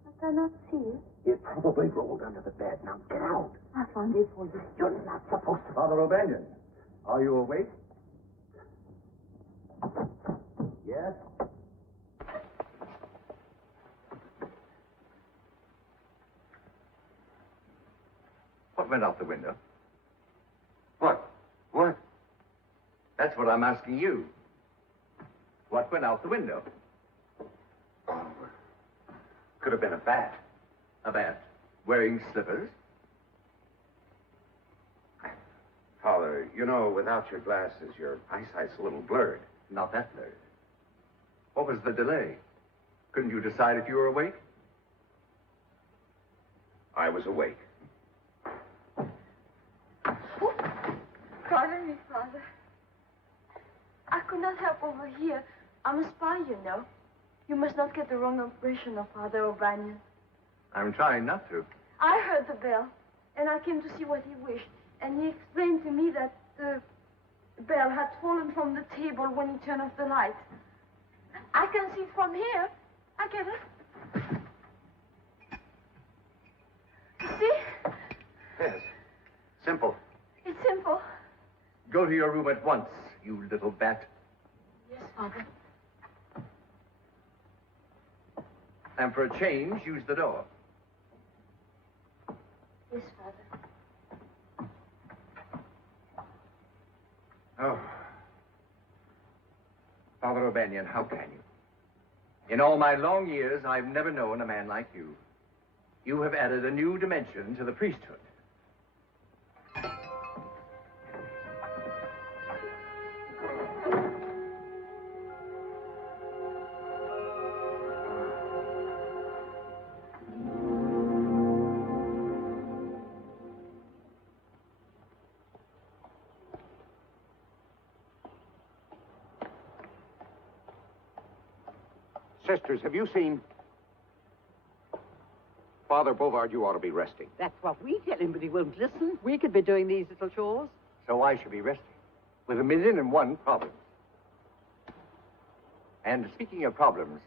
I cannot see it. It probably rolled under the bed. Now get out. I found it for you. You're not supposed to. Father O'Banion, are you awake? Yes? What went out the window? What? That's what I'm asking you. What went out the window? Oh, Could have been a bat. A bat wearing slippers? Father, you know, without your glasses, your eyesight's a little blurred. Not that blurred. What was the delay? Couldn't you decide if you were awake? I was awake. Pardon me, Father. I could not help over here. I'm a spy, you know. You must not get the wrong impression of Father O'Banion. I'm trying not to. I heard the bell, and I came to see what he wished. And he explained to me that the bell had fallen from the table when he turned off the light. I can see it from here. I get it. You see? Yes. Simple. It's simple. Go to your room at once, you little bat. Yes, Father. And for a change, use the door. Yes, Father. Oh. Father O'Banion, how can you? In all my long years, I've never known a man like you. You have added a new dimension to the priesthood. Sisters, have you seen... Father Bovard, you ought to be resting. That's what we tell him, but he won't listen. We could be doing these little chores. So I should be resting, with 1,000,001 problems. And speaking of problems,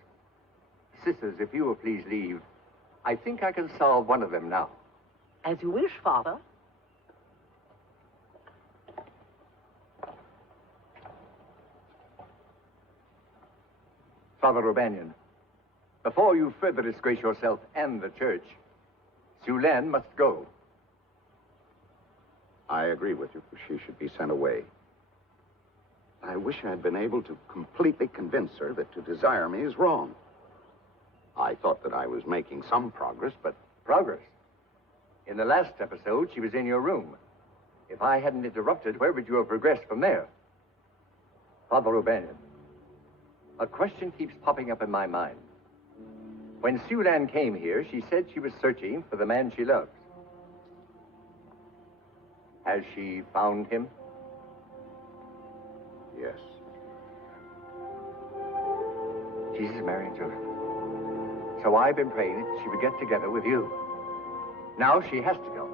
sisters, if you will please leave, I think I can solve one of them now. As you wish, Father. Father O'Banion, before you further disgrace yourself and the church, Sue-Len must go. I agree with you. She should be sent away. I wish I had been able to completely convince her that to desire me is wrong. I thought that I was making some progress, but... Progress? In the last episode, she was in your room. If I hadn't interrupted, where would you have progressed from there? Father O'Banion, a question keeps popping up in my mind. When Sue-Len came here, she said she was searching for the man she loves. Has she found him? Yes. She's married to him. So I've been praying that she would get together with you. Now she has to go.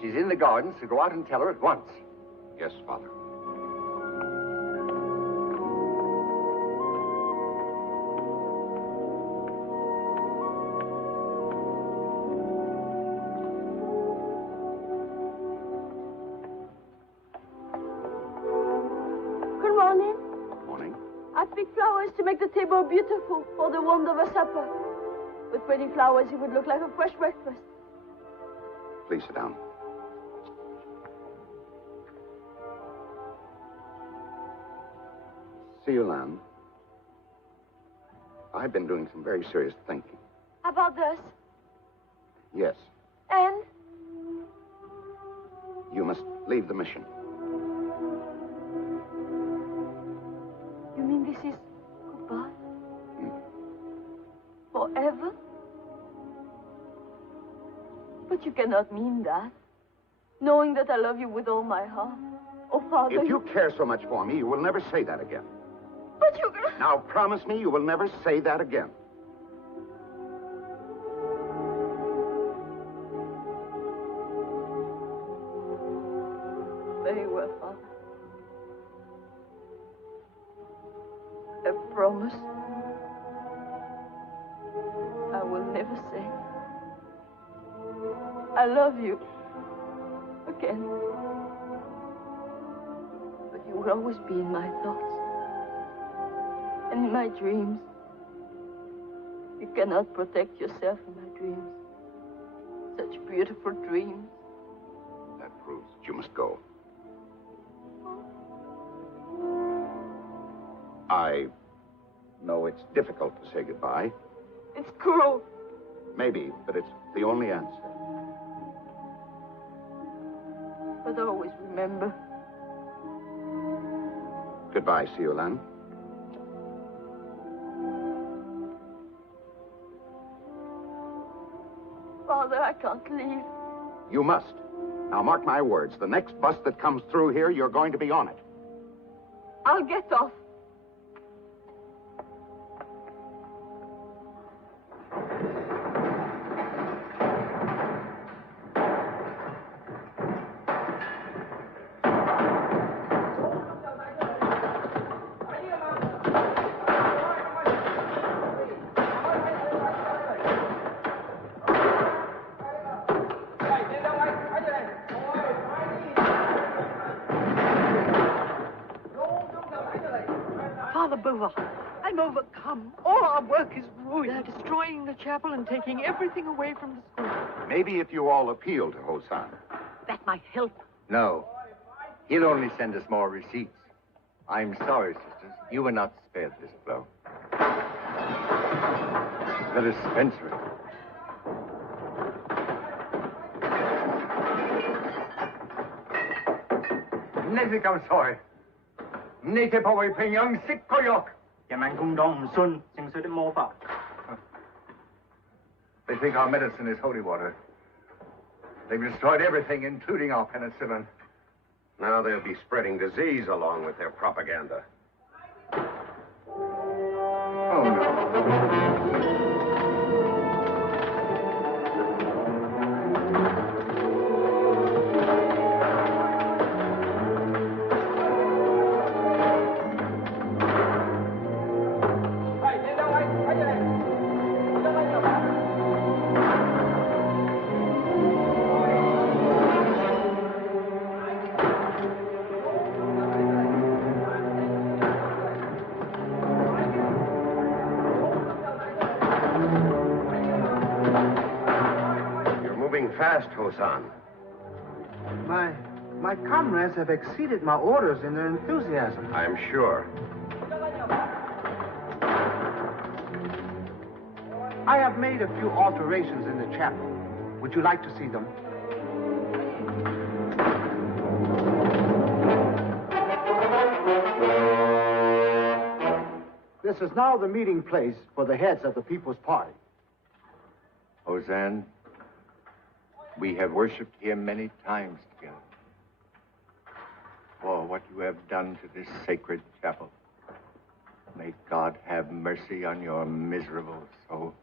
She's in the gardens, so go out and tell her at once. Yes, Father. Good morning. Morning. I picked flowers to make the table beautiful for the warmth of a supper. With pretty flowers, it would look like a fresh breakfast. Please sit down. Sue-Len, I've been doing some very serious thinking. About this? Yes, And? you must leave the mission. You mean this is goodbye? Forever? But you cannot mean that. Knowing that I love you with all my heart. Oh, Father, If you care so much for me, you will never say that again. But you... Now, promise me you will never say that again. Very well, Father. I promise I will never say I love you again. But you will always be in my thoughts and in my dreams. You cannot protect yourself in my dreams. Such beautiful dreams. That proves that you must go. I know it's difficult to say goodbye. It's cruel. Maybe, but it's the only answer. But always remember. Goodbye, Siolan. Father, I can't leave. You must. Now, mark my words. The next bus that comes through here, you're going to be on it. I'll get off. Father Bovard, I'm overcome. All our work is ruined. They're destroying the chapel and taking everything away from the school. Maybe if you all appeal to Hosan. That might help. No. He'll only send us more receipts. I'm sorry, sisters. You were not spared this blow. Let us censor it. Nete kam sorry. Nete pa wai Pyongyang sik koyok. They think our medicine is holy water. They've destroyed everything, including our penicillin. Now they'll be spreading disease along with their propaganda. Oh, no. Fast, Hosan. My comrades have exceeded my orders in their enthusiasm. I'm sure. I have made a few alterations in the chapel. Would you like to see them? This is now the meeting place for the heads of the People's Party. Hosan, we have worshipped here many times together. For what you have done to this sacred chapel, may God have mercy on your miserable soul.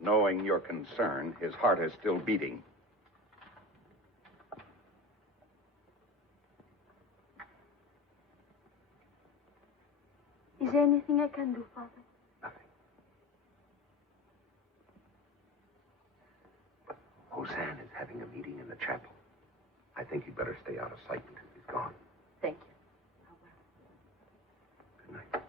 Knowing your concern, his heart is still beating. Is there anything I can do, Father? Nothing. Hosan is having a meeting in the chapel. I think you'd better stay out of sight until he's gone. Thank you. Good night.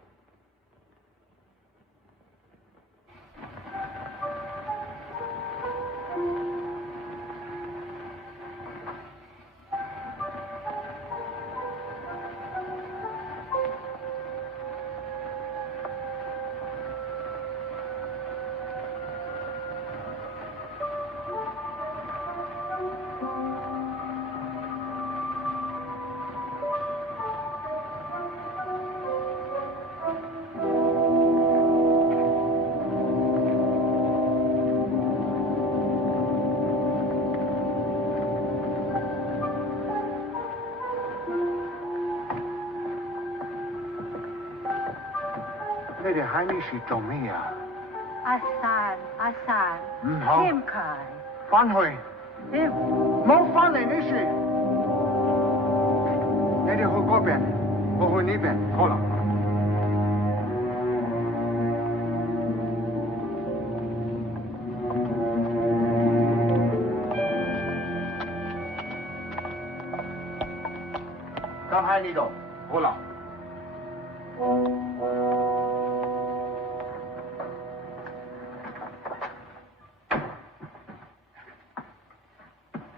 Lady Hainishi Tomia. Asan. How? Kim Kai. Fanhui. 冇翻嚟呢處，你哋去嗰邊，我去呢邊，好啦。交喺呢度，好啦。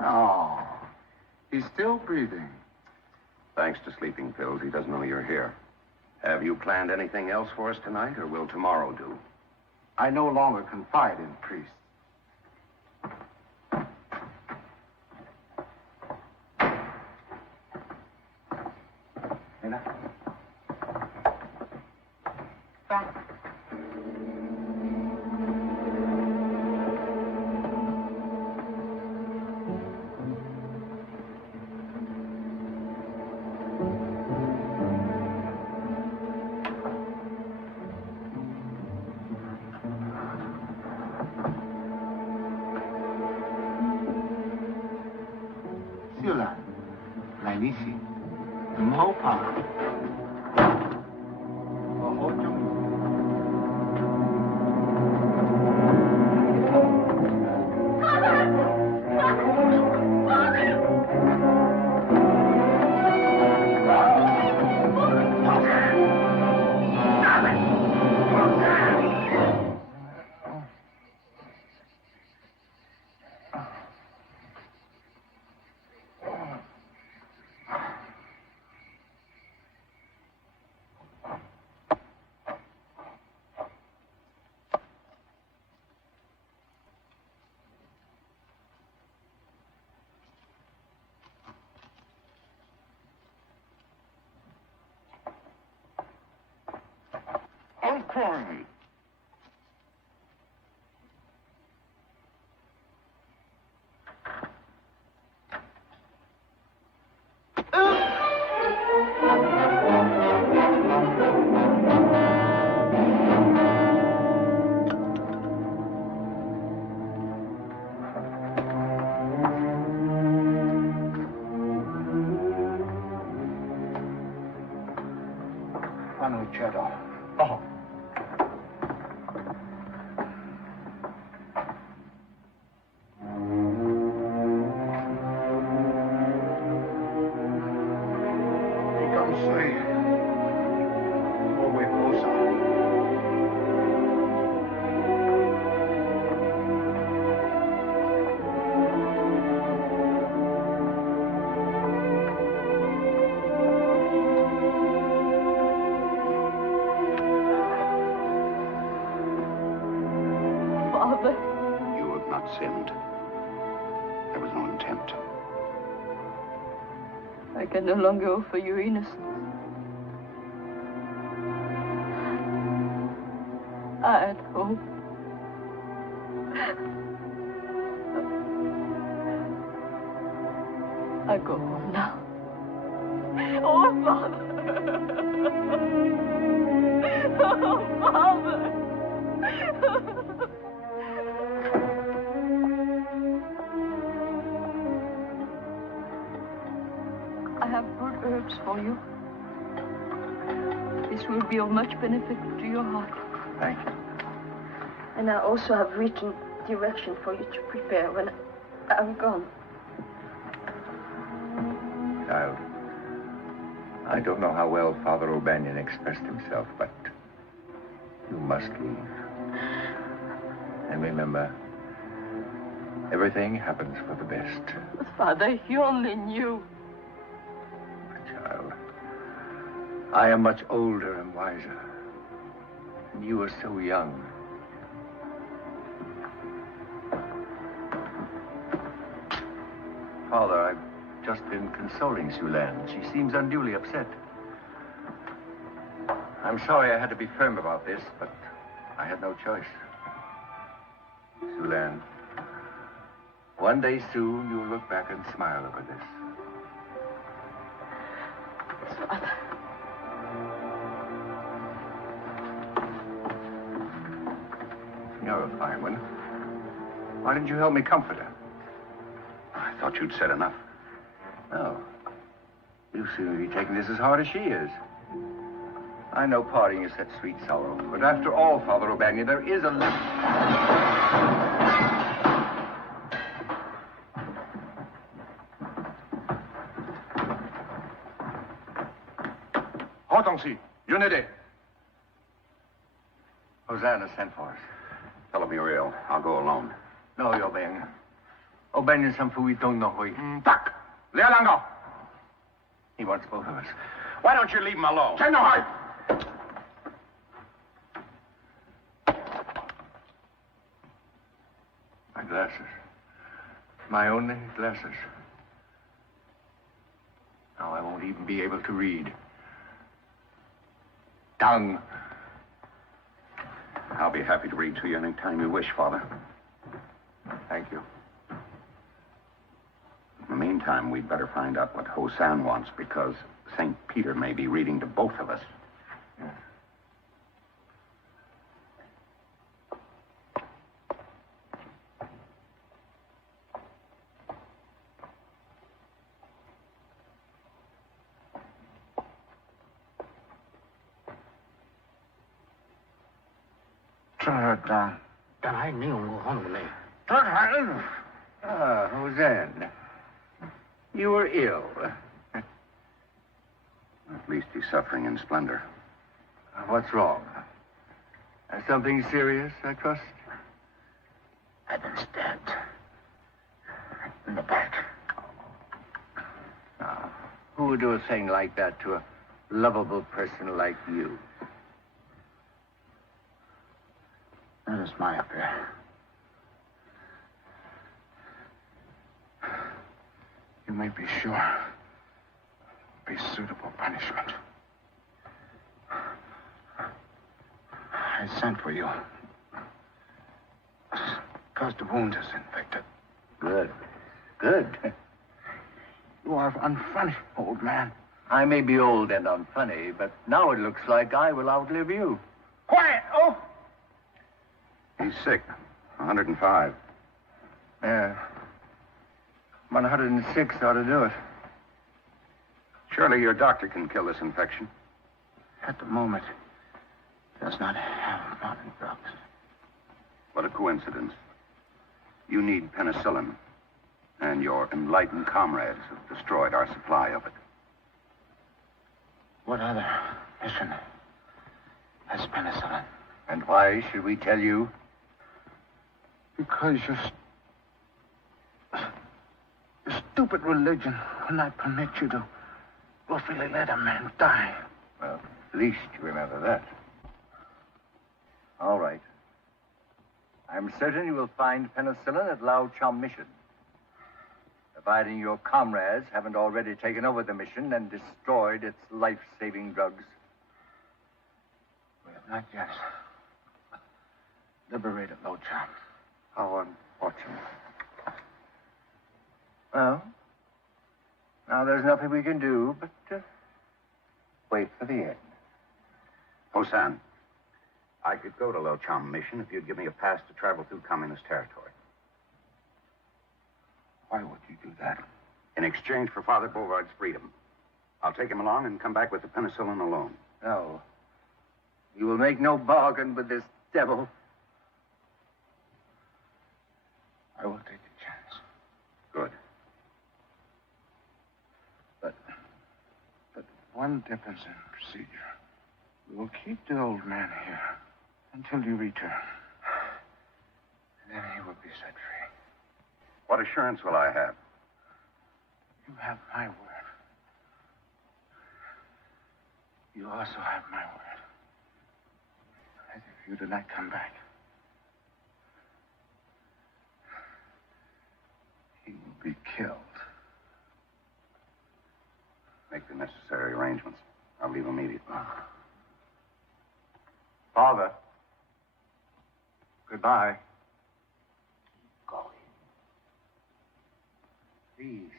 Oh, he's still breathing. Thanks to sleeping pills, he doesn't know you're here. Have you planned anything else for us tonight, or will tomorrow do? I no longer confide in priests. McCarey. Oh. Sinned. There was no intent. I can no longer offer you innocence. I had hope. I go home now. Oh, Father! Oh, Father! I have good herbs for you. This will be of much benefit to your heart. Thank you. And I also have written direction for you to prepare when I'm gone. Child, I don't know how well Father O'Banion expressed himself, but you must leave. And remember, everything happens for the best. But Father, you only knew. Child, I am much older and wiser, and you are so young. Father, I've just been consoling Sulaine. She seems unduly upset. I'm sorry I had to be firm about this, but I had no choice. Sulaine, one day soon you'll look back and smile over this. Father. You're a fine one. Why didn't you help me comfort her? thought you'd said enough. No. You seem to be taking this as hard as she is. I know parting is such sweet sorrow, but after all, Father O'Banion, there is a limit. Hortensi, Unity. Hosanna sent for us. Tell him you're ill. I'll go alone. No, O'Banion. O'Banion, some fool we don't know who he... Tak! Lealango! He wants both of us. Why don't you leave him alone? Say no harm! My glasses. My only glasses. Now I won't even be able to read. Tongue. I'll be happy to read to you any time you wish, Father. Thank you. In the meantime, we'd better find out what Hosanna wants, because St. Peter may be reading to both of us. Yeah. Ah, Hosanna. You were ill. At least he's suffering in splendor. What's wrong? Something serious, I trust? I've been stabbed. In the back. Now, who would do a thing like that to a lovable person like you? That is my affair. You may be sure. Be suitable punishment. I sent for you. Because the wound is infected. Good. Good. You are unfunny, old man. I may be old and unfunny, but now it looks like I will outlive you. Quiet! Oh! He's sick. 105. Yeah. 106 ought to do it. Surely your doctor can kill this infection. At the moment, does not have modern drugs. What a coincidence. You need penicillin, and your enlightened comrades have destroyed our supply of it. What other mission has penicillin? And why should we tell you? Because your stupid religion will not permit you to willfully let a man die. Well, at least you remember that. All right. I'm certain you will find penicillin at Lao Cham Mission. Providing your comrades haven't already taken over the mission and destroyed its life-saving drugs. We have not yet liberated Lo Cham. How unfortunate. Well, now there's nothing we can do but wait for the end. Hosan, I could go to Lo Cham Mission if you'd give me a pass to travel through communist territory. Why would you do that? In exchange for Father Bovard's freedom. I'll take him along and come back with the penicillin alone. No. You will make no bargain with this devil. I will take the chance. Good. But one difference in procedure. We will keep the old man here until you return. And then he will be set free. What assurance will I have? You have my word. You also have my word. That if you do not come back, he will be killed. Make the necessary arrangements. I'll leave immediately. Father. Goodbye. Going. Please.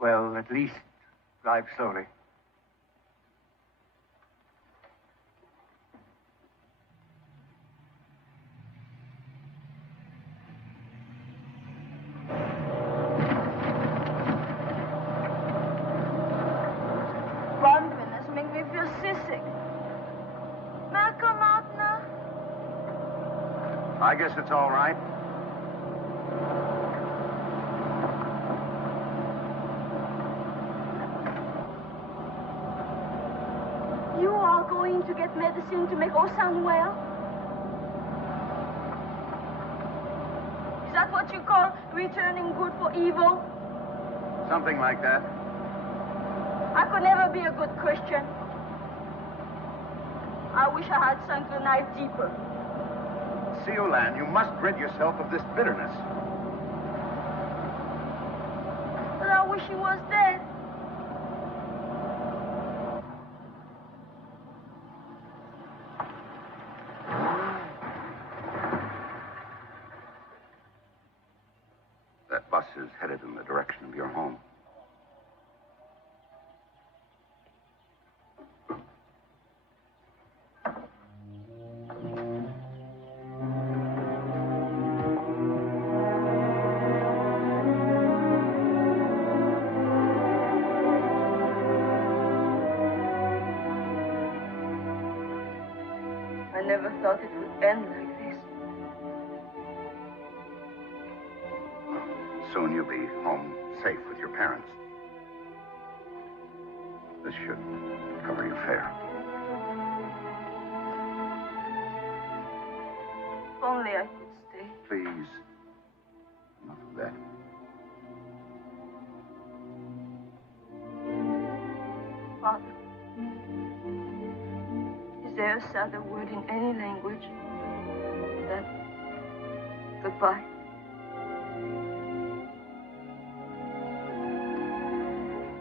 Well, at least drive slowly. I guess it's all right. You are going to get medicine to make Osan well? Is that what you call returning good for evil? Something like that. I could never be a good Christian. I wish I had sunk the knife deeper. Siolan, you must rid yourself of this bitterness. But I wish he was dead. That bus is headed in the direction of your home. I never thought it would end like this. Soon you'll be home safe with your parents. This should cover your fare. If only I could stay. Please. Enough of that. Father, is there a sadder word in any language than goodbye?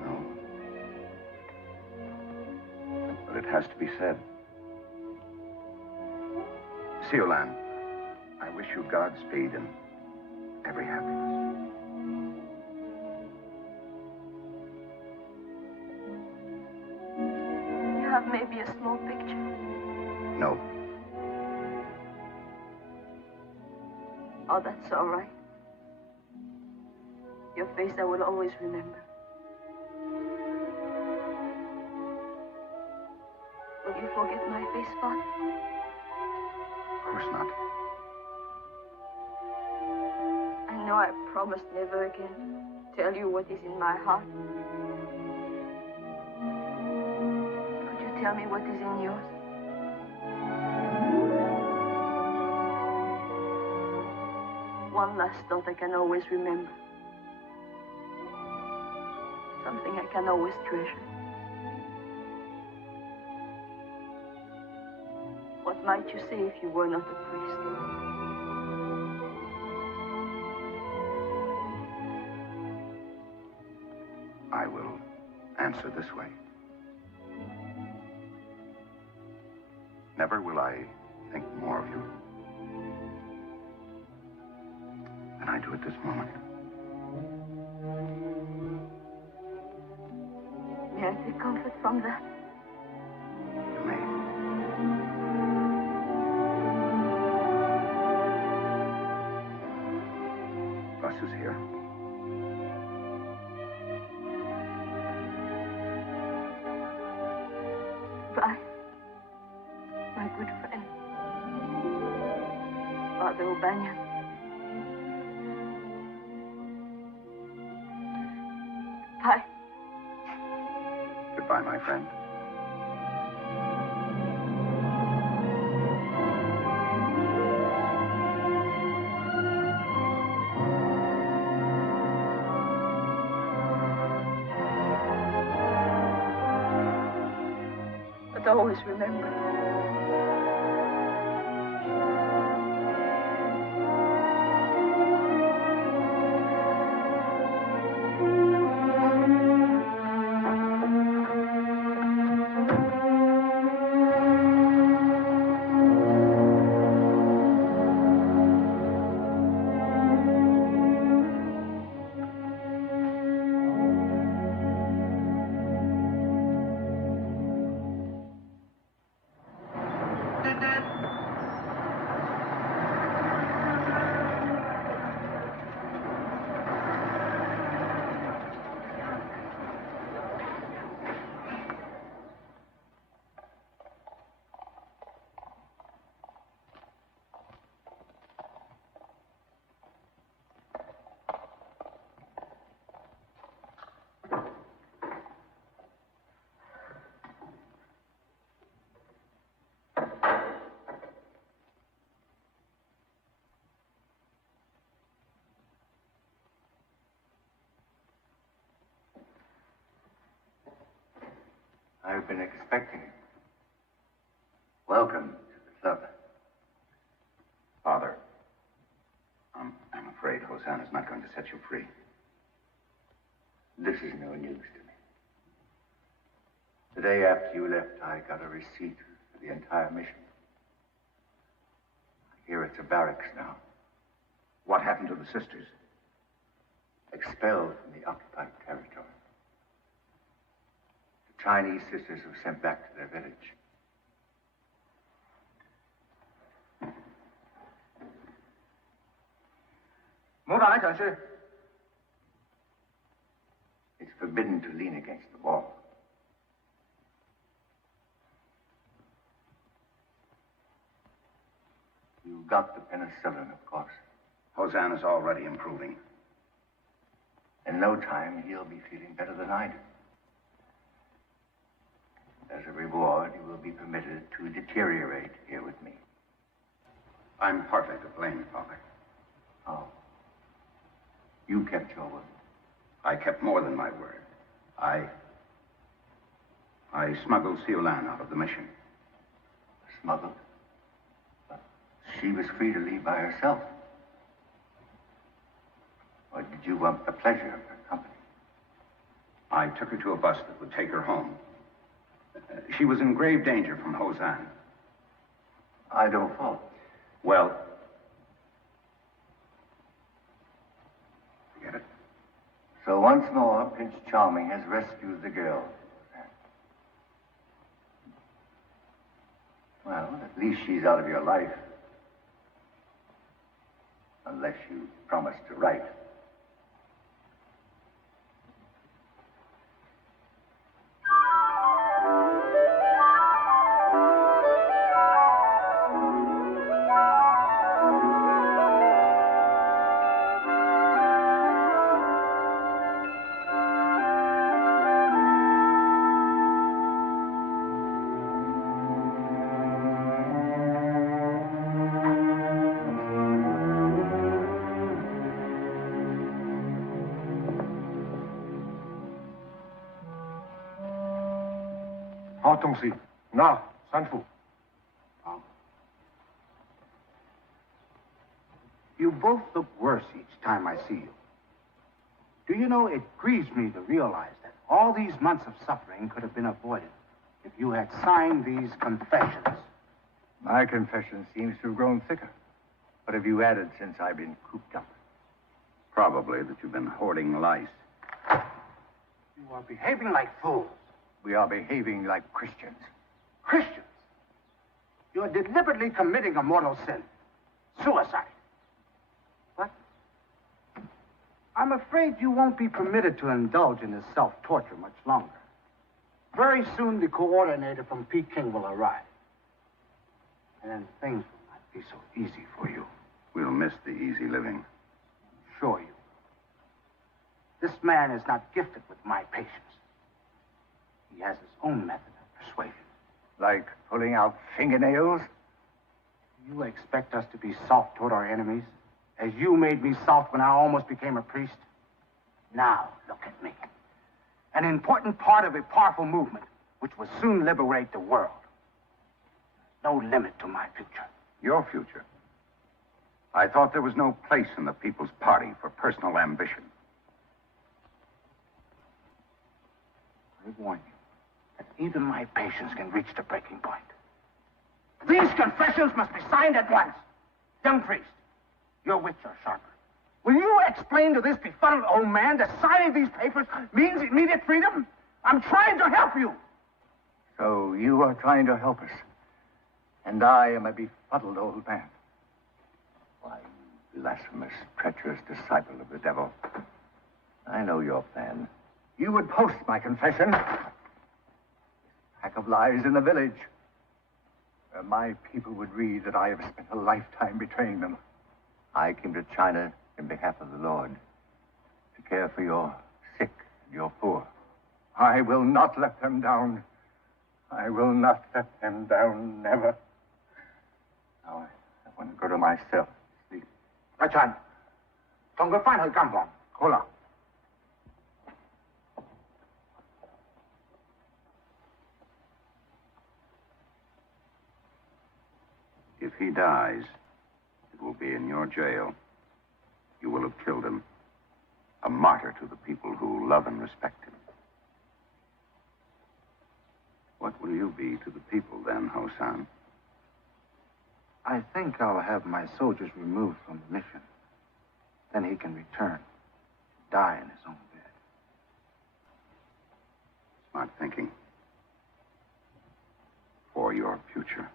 No. But it has to be said. Siolan, I wish you Godspeed and every happiness. You have maybe a small picture. No. Oh, that's all right. Your face I will always remember. Will you forget my face, Father? Of course not. I know I promised never again to tell you what is in my heart. Could you tell me what is in yours? One last thought I can always remember. Something I can always treasure. What might you say if you were not a priest? I will answer this way. Never will I think more of you than I do at this moment. May I take comfort from that? You may. Bus is here. Bye, my good friend, Father O'Banion. Bye. Goodbye, my friend. But always remember, I've been expecting it. Welcome to the club. Father, I'm afraid Hosanna's not going to set you free. This is no news to me. The day after you left, I got a receipt for the entire mission. I hear it's a barracks now. What happened to the sisters? Expelled from the occupied territory. The Chinese sisters were sent back to their village. It's forbidden to lean against the wall. You got the penicillin, of course. Hosanna's already improving. In no time, he'll be feeling better than I do. As a reward, you will be permitted to deteriorate here with me. I'm partly to blame, Father. Oh. You kept your word. I kept more than my word. I smuggled Siolan out of the mission. Smuggled? But she was free to leave by herself. Or did you want the pleasure of her company? I took her to a bus that would take her home. She was in grave danger from Hosanna. I don't follow. Well, forget it. So once more, Prince Charming has rescued the girl. Well, at least she's out of your life. Unless you promise to write. Na, Sanfu. You both look worse each time I see you. Do you know, it grieves me to realize that all these months of suffering could have been avoided if you had signed these confessions. My confession seems to have grown thicker. What have you added since I've been cooped up? Probably that you've been hoarding lice. You are behaving like fools. We are behaving like Christians. Christians? You're deliberately committing a mortal sin. Suicide. What? I'm afraid you won't be permitted to indulge in this self-torture much longer. Very soon the coordinator from Peking will arrive. And then things will not be so easy for you. We'll miss the easy living. Sure you. This man is not gifted with my patience. He has his own method of persuasion. Like pulling out fingernails? You expect us to be soft toward our enemies? As you made me soft when I almost became a priest? Now, look at me. An important part of a powerful movement which will soon liberate the world. No limit to my future. Your future? I thought there was no place in the People's Party for personal ambition. I warn you that even my patience can reach the breaking point. These confessions must be signed at once. Young priest, your wits are sharper. Will you explain to this befuddled old man that signing these papers means immediate freedom? I'm trying to help you. So you are trying to help us. And I am a befuddled old man. Why, you blasphemous, treacherous disciple of the devil. I know your plan. You would post my confession. Pack of lies in the village. Where my people would read that I have spent a lifetime betraying them. I came to China in behalf of the Lord to care for your sick and your poor. I will not let them down. I will not let them down, never. Now, I want to go to my cell. Sleep. Gachan, 同佢返去監房。好啦。he dies, it will be in your jail. You will have killed him. A martyr to the people who love and respect him. What will you be to the people then, Hosan? I think I'll have my soldiers removed from the mission. Then he can return, die in his own bed. Smart thinking. For your future.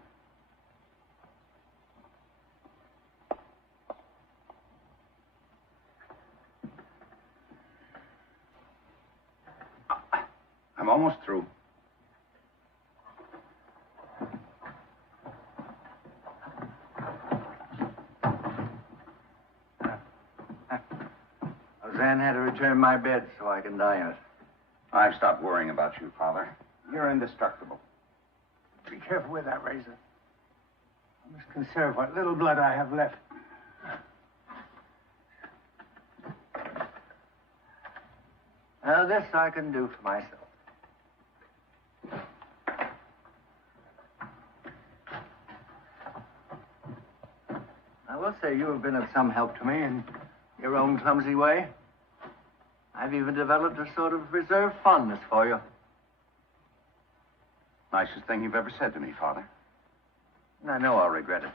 I'm almost through. Zan had to return my bed so I can die in it. I've stopped worrying about you, Father. You're indestructible. Be careful with that razor. I must conserve what little blood I have left. Now, this I can do for myself. I will say you have been of some help to me in your own clumsy way. I've even developed a sort of reserved fondness for you. Nicest thing you've ever said to me, Father. And I know I'll regret it.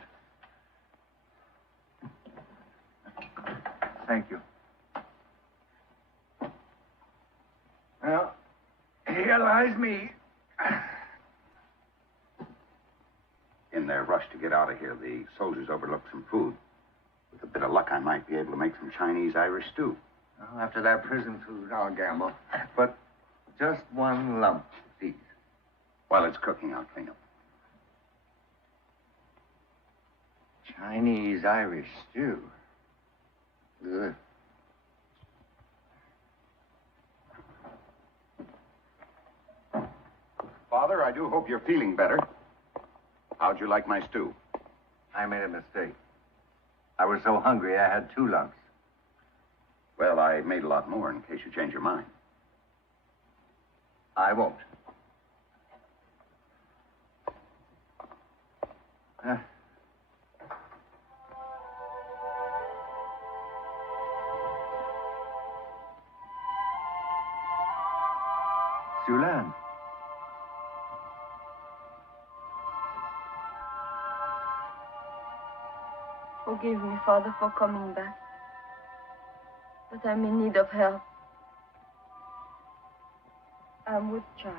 Thank you. Well, here lies me. In their rush to get out of here, the soldiers overlooked some food. With a bit of luck, I might be able to make some Chinese-Irish stew. Well, after that prison food, I'll gamble. But just one lump, please. While it's cooking, I'll clean up. Chinese-Irish stew. Good. Father, I do hope you're feeling better. How'd you like my stew? I made a mistake. I was so hungry, I had 2 lumps. Well, I made a lot more in case you change your mind. I won't. Sulan. Forgive me, Father, for coming back. But I'm in need of help. I'm with child.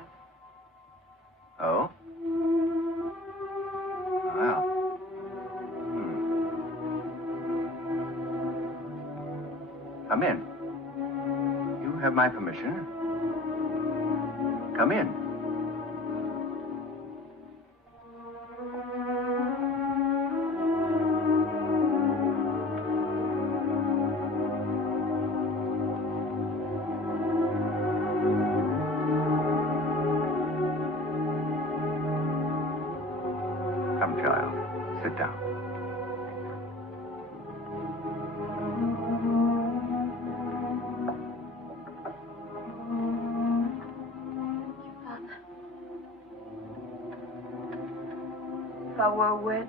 Oh? Well. Come in. You have my permission. Come in. Come, child. Sit down. If I were wed,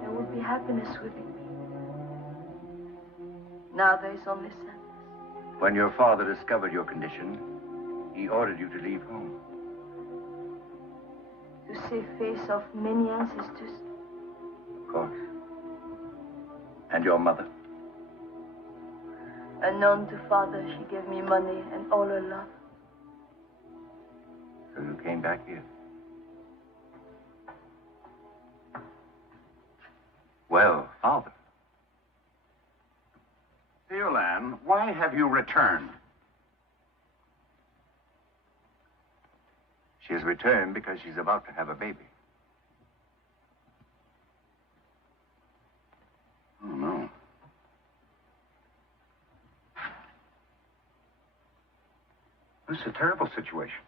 there would be happiness within me. Now there is only sadness. When your father discovered your condition, he ordered you to leave home. To save face of many ancestors. Of course. And your mother? Unknown to Father, she gave me money and all her love. So you came back here? Well, Father. Theolan, why have you returned? She has returned because she's about to have a baby. Oh, no. This is a terrible situation.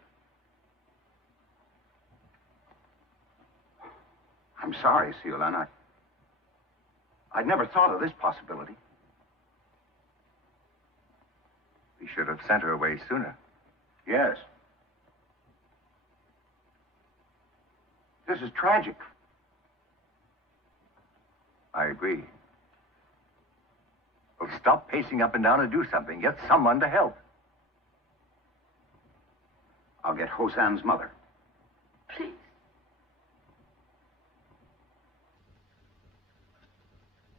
I'm sorry, Theolan. I'd never thought of this possibility. We should have sent her away sooner. Yes. This is tragic. I agree. Well, stop pacing up and down and do something. Get someone to help. I'll get Hosan's mother. Please.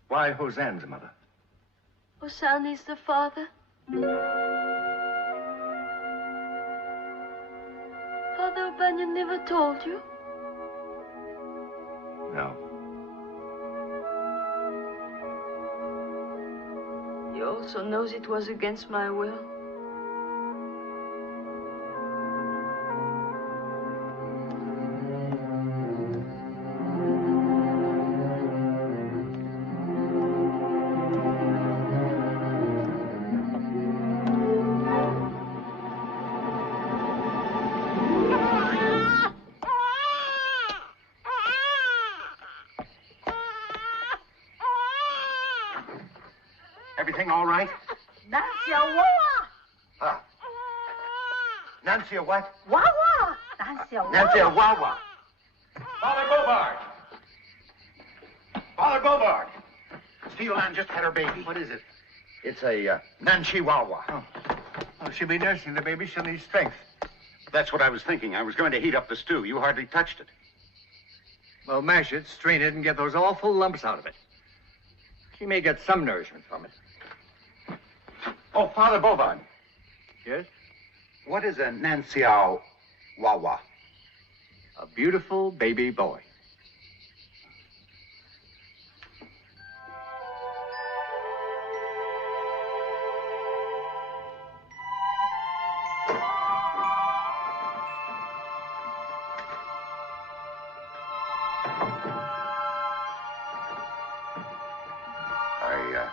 Why Hosan's mother? Hosan is the father. Father O'Banion never told you? No. He also knows it was against my will. Everything all right? Nancy Wawa. Ah. Nancy, what? Wawa. Nancy Wawa. Nancy, Wawa. Father Bovard. Father Bovard. Steel Ann just had her baby. What is it? It's a Nancy Wawa. Oh, she'll be nursing the baby. She'll need strength. That's what I was thinking. I was going to heat up the stew. You hardly touched it. Well, mash it, strain it, and get those awful lumps out of it. She may get some nourishment from it. Oh, Father Bovard. Yes? What is a Nancy Wawa? A beautiful baby boy. I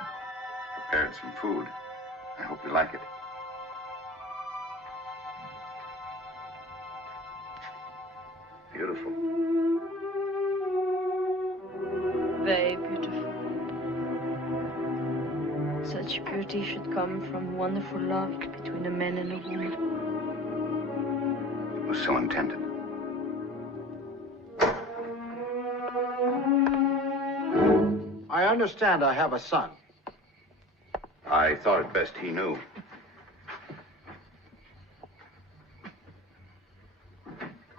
prepared some food. I hope you like it. Beautiful. Very beautiful. Such beauty should come from wonderful love between a man and a woman. It was so intended. I understand I have a son. I thought it best he knew.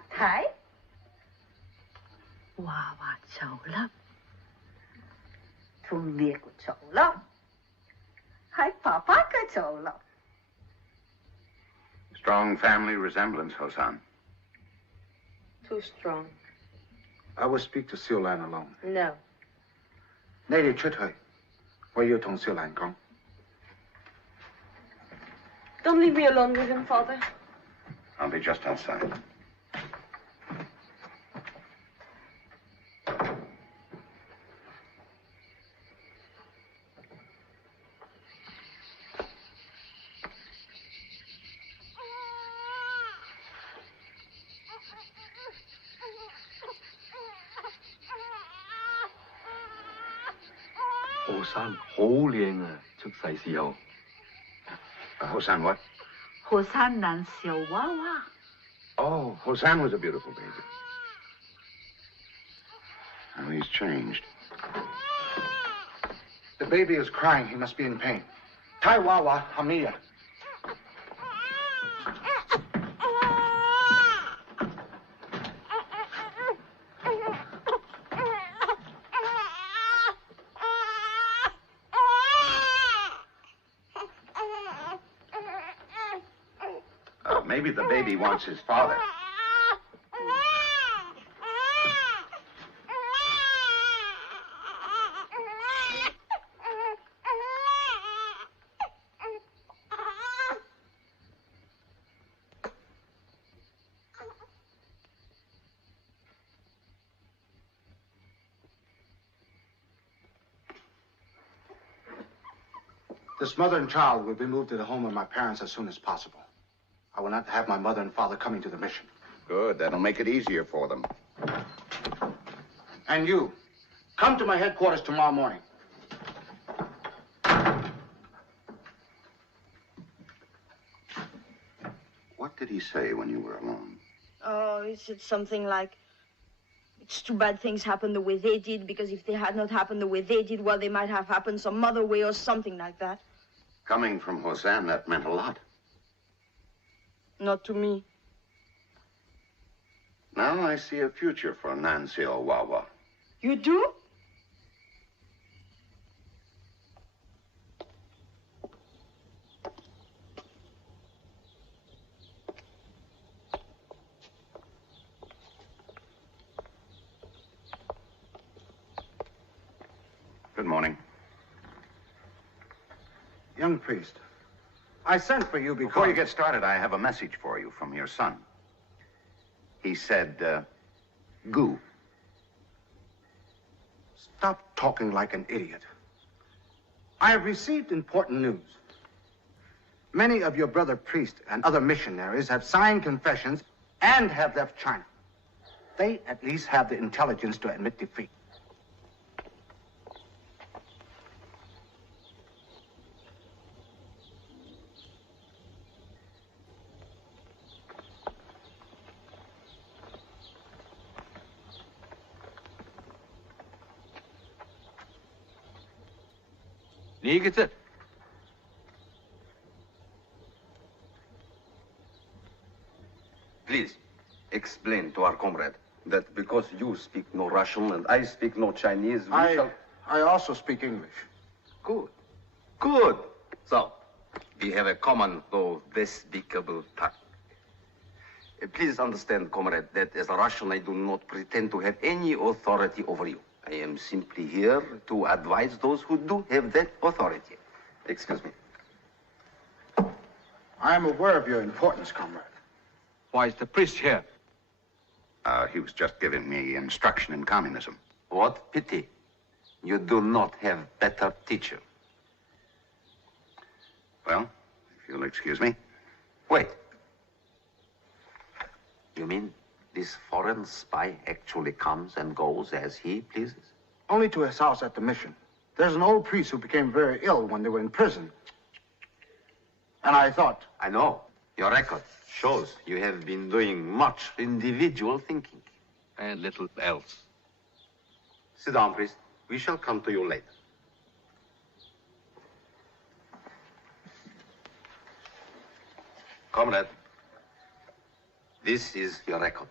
Thái. Wawa xấu lắm. Thương liệt của xấu lắm. Hai papa cái xấu lắm. Strong family resemblance, Hosan. Too strong. I will speak to Siu Lan alone. No. 你哋出去，我要同少蘭講。 Don't leave me alone with him, Father. I'll be just outside. Hosan 好靚啊！出世時候。Hosan what? Hosan Nancy Wawa. Oh, Hosan was a beautiful baby. Now he's changed. The baby is crying. He must be in pain. Tai Wawa, Hamia. Maybe the baby wants his father. This mother and child will be moved to the home of my parents as soon as possible. I will not have my mother and father coming to the mission. Good. That'll make it easier for them. And you, come to my headquarters tomorrow morning. What did he say when you were alone? Oh, he said something like, It's too bad things happened the way they did, because if they had not happened the way they did, well, they might have happened some other way or something like that. Coming from Hosanna, that meant a lot. Not to me. Now I see a future for Nancy Owawa. You do? Good morning. Young priest, I sent for you because... Before you get started, I have a message for you from your son. He said, goo. Stop talking like an idiot. I have received important news. Many of your brother priests and other missionaries have signed confessions and have left China. They at least have the intelligence to admit defeat. Please, explain to our comrade that because you speak no Russian and I speak no Chinese, I also speak English. Good. Good. So, we have a common, though despicable tongue. Please understand, comrade, that as a Russian, I do not pretend to have any authority over you. I am simply here to advise those who do have that authority. Excuse me. I am aware of your importance, comrade. Why is the priest here? He was just giving me instruction in communism. What pity. You do not have better teacher. Well, if you'll excuse me. Wait. You mean this foreign spy actually comes and goes as he pleases? Only to his house at the mission. There's an old priest who became very ill when they were in prison. And I thought... I know. Your record shows you have been doing much individual thinking. And little else. Sit down, priest. We shall come to you later. Comrade, this is your record.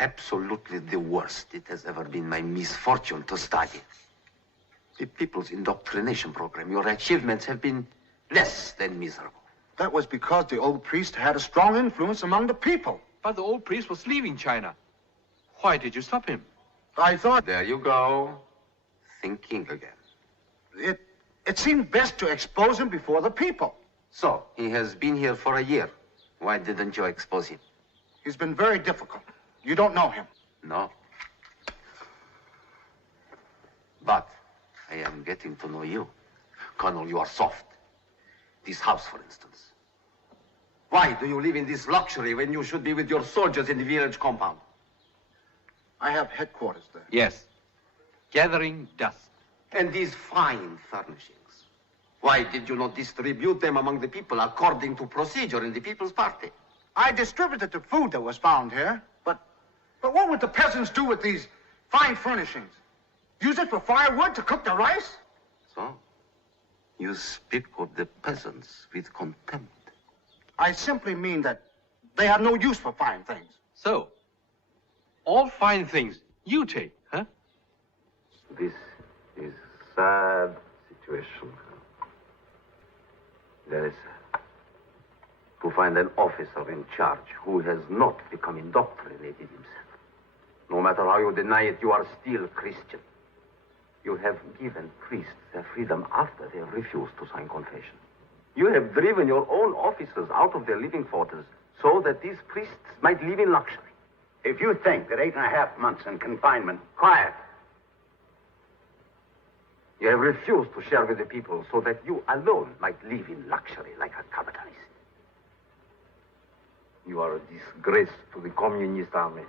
Absolutely the worst. It has ever been my misfortune to study. The People's Indoctrination Program. Your achievements have been less than miserable. That was because the old priest had a strong influence among the people. But the old priest was leaving China. Why did you stop him? I thought... There you go. Thinking again. It seemed best to expose him before the people. So, he has been here for a year. Why didn't you expose him? He's been very difficult. You don't know him. No. But I am getting to know you. Colonel, you are soft. This house, for instance. Why do you live in this luxury when you should be with your soldiers in the village compound? I have headquarters there. Yes. Gathering dust. And these fine furnishings. Why did you not distribute them among the people according to procedure in the People's Party? I distributed the food that was found here, but what would the peasants do with these fine furnishings? Use it for firewood to cook the rice? So, you speak of the peasants with contempt. I simply mean that they have no use for fine things. So, all fine things you take, huh? This is a sad situation. Very sad. To find an officer in charge who has not become indoctrinated himself. No matter how you deny it, you are still Christian. You have given priests their freedom after they have refused to sign confession. You have driven your own officers out of their living quarters so that these priests might live in luxury. If you think that 8.5 months in confinement... Quiet. You have refused to share with the people so that you alone might live in luxury like a capitalist. You are a disgrace to the Communist Army.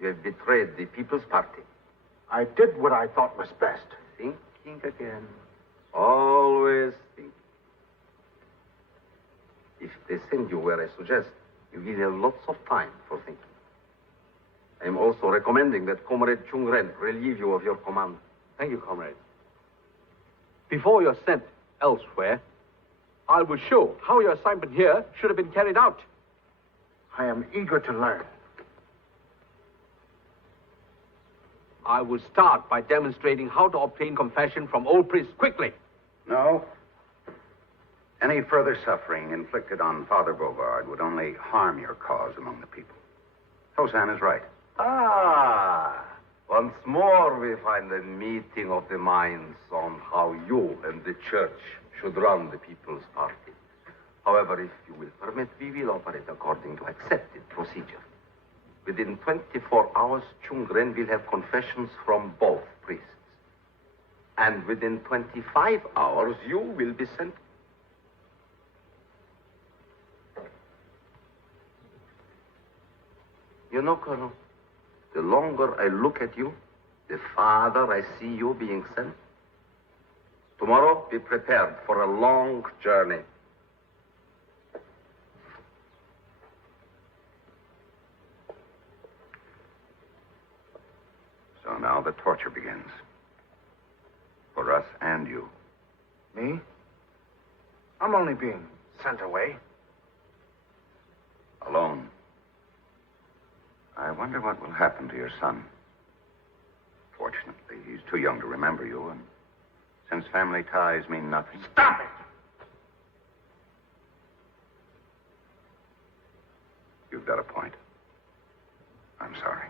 You have betrayed the People's Party. I did what I thought was best. Thinking again. Always thinking. If they send you where I suggest, you will have lots of time for thinking. I am also recommending that Comrade Chung Ren relieve you of your command. Thank you, comrade. Before you're sent elsewhere, I will show how your assignment here should have been carried out. I am eager to learn. I will start by demonstrating how to obtain confession from old priests quickly. No. Any further suffering inflicted on Father Bovard would only harm your cause among the people. Tosan is right. Ah, once more we find a meeting of the minds on how you and the church should run the people's party. However, if you will permit, we will operate according to accepted procedure. Within 24 hours, Chung Ren will have confessions from both priests. And within 25 hours, you will be sent. You know, Colonel, the longer I look at you, the farther I see you being sent. Tomorrow, be prepared for a long journey. So now the torture begins. For us and you. Me? I'm only being sent away. Alone. I wonder what will happen to your son. Fortunately, he's too young to remember you, and since family ties mean nothing... Stop it! You've got a point. I'm sorry.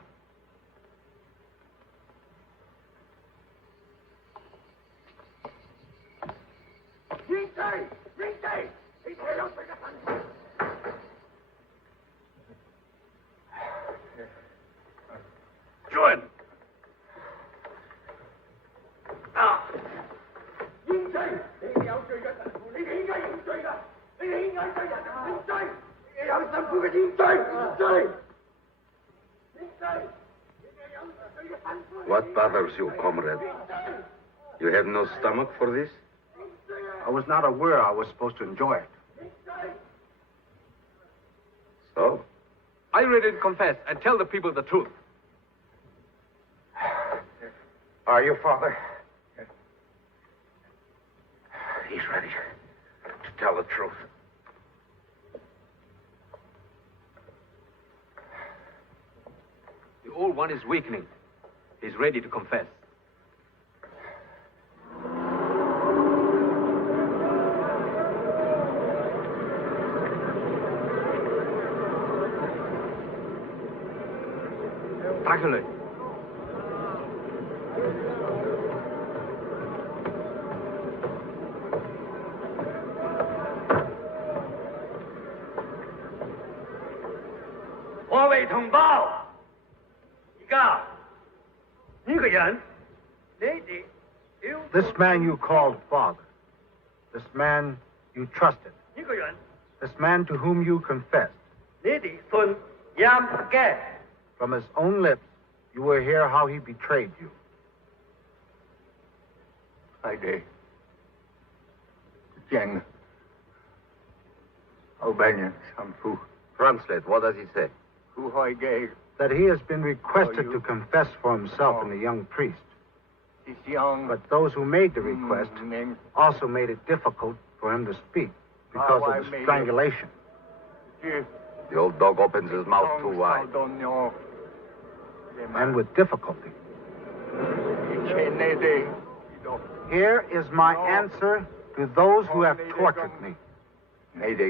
Join! What bothers you, comrade? You have no stomach for this? I was not aware I was supposed to enjoy it. So? Are you ready to confess and tell the people the truth? Are you, Father? He's ready to tell the truth. The old one is weakening. He's ready to confess. Dracula. This man you called father. This man you trusted. This man to whom you confessed. From his own lips, you will hear how he betrayed you. I did. Jen. Albanian, Sampu. Translate, what does he say? Who I gave. That he has been requested to confess for himself and the young priest. But those who made the request also made it difficult for him to speak because of the strangulation. The old dog opens his mouth too wide. And with difficulty. Here is my answer to those who have tortured me. It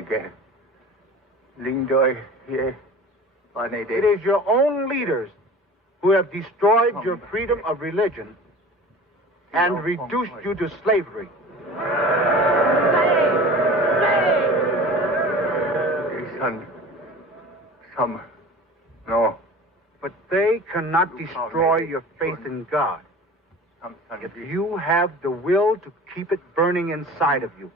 is your own leaders who have destroyed your freedom of religion and reduced you to slavery. No. But they cannot destroy your faith in God if you have the will to keep it burning inside of you.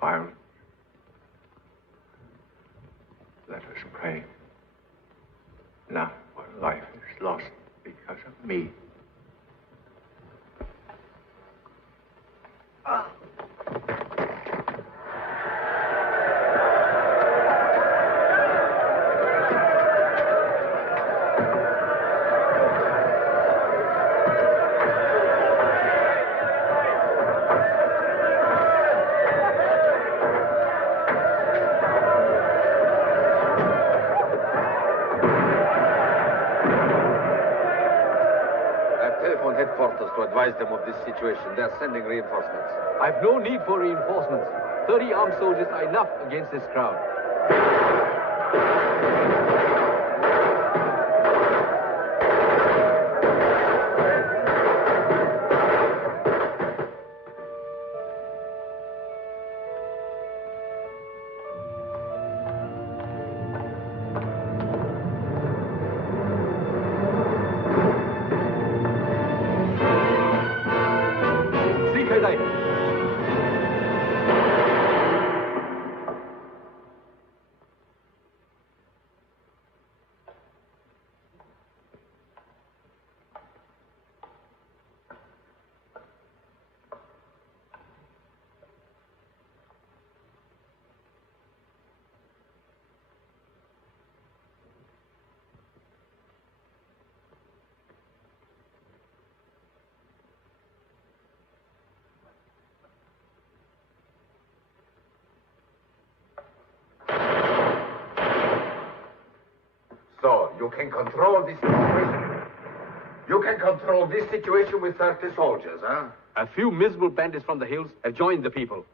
violence. Let us pray. Not where life is lost because of me. Headquarters to advise them of this situation. They're sending reinforcements. I've no need for reinforcements. 30 armed soldiers are enough against this crowd. So, you can control this situation? You can control this situation with 30 soldiers, huh? A few miserable bandits from the hills have joined the people.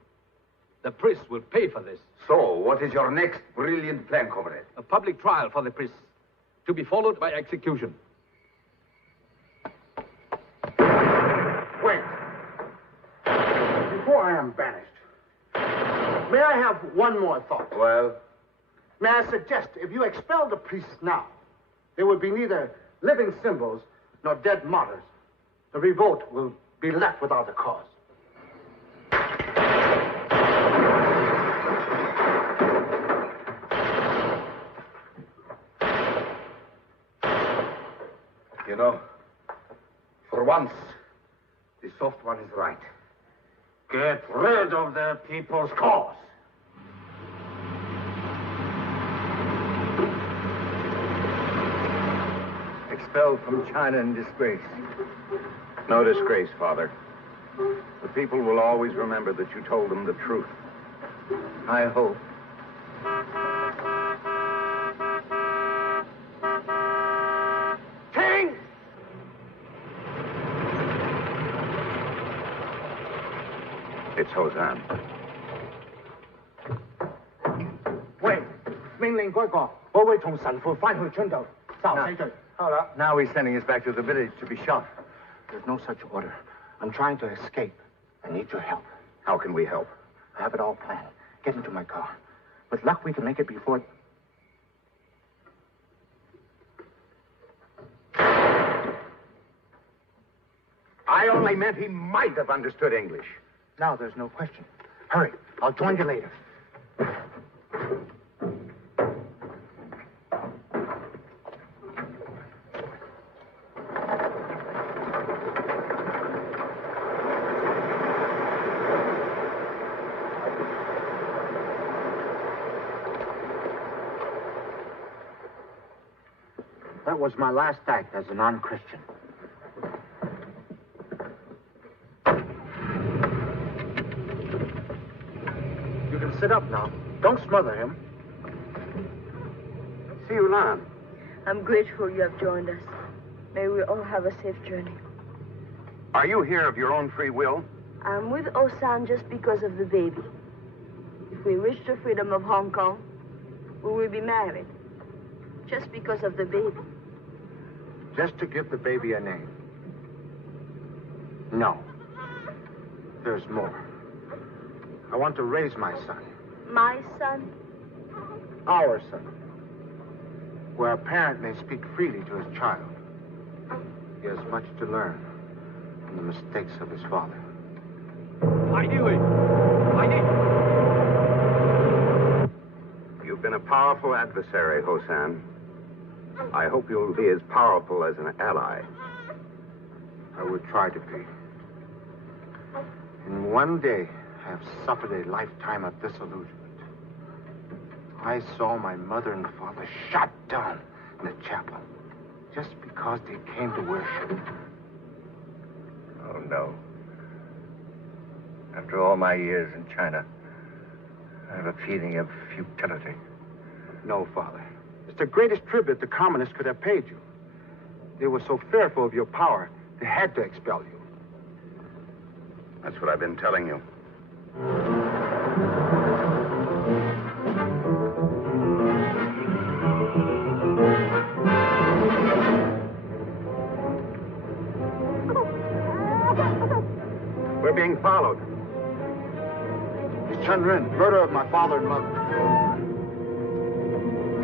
The priest will pay for this. So, what is your next brilliant plan, comrade? A public trial for the priest, to be followed by execution. Wait. Before I am banished, may I have one more thought? Well? May I suggest, if you expel the priests now, there will be neither living symbols nor dead martyrs. The revolt will be left without a cause. You know, for once, the soft one is right. Get rid of the people's cause. Expelled from China in disgrace. No disgrace, Father. The people will always remember that you told them the truth. I hope. King! It's Hosan. 喂，命令嗰個保衛同神父翻去村度殺死佢。 Now he's sending us back to the village to be shot. There's no such order. I'm trying to escape. I need your help. How can we help? I have it all planned. Get into my car. With luck, we can make it before... I only meant he might have understood English. Now there's no question. Hurry. I'll join you later. That was my last act as a non-Christian. You can sit up now. Don't smother him. See you, Lan. I'm grateful you have joined us. May we all have a safe journey. Are you here of your own free will? I'm with Osan just because of the baby. If we reach the freedom of Hong Kong, we will be married. Just because of the baby. Just to give the baby a name. No. There's more. I want to raise my son. My son? Our son. Where a parent may speak freely to his child. He has much to learn from the mistakes of his father. I knew it. I did. been a powerful adversary, Hosan. I hope you'll be as powerful as an ally. I will try to be. In one day, I have suffered a lifetime of disillusionment. I saw my mother and father shot down in the chapel just because they came to worship. Oh, no. After all my years in China, I have a feeling of futility. No, Father. It's the greatest tribute the communists could have paid you. They were so fearful of your power, they had to expel you. That's what I've been telling you. We're being followed. It's Chen Rin, murder of my father and mother.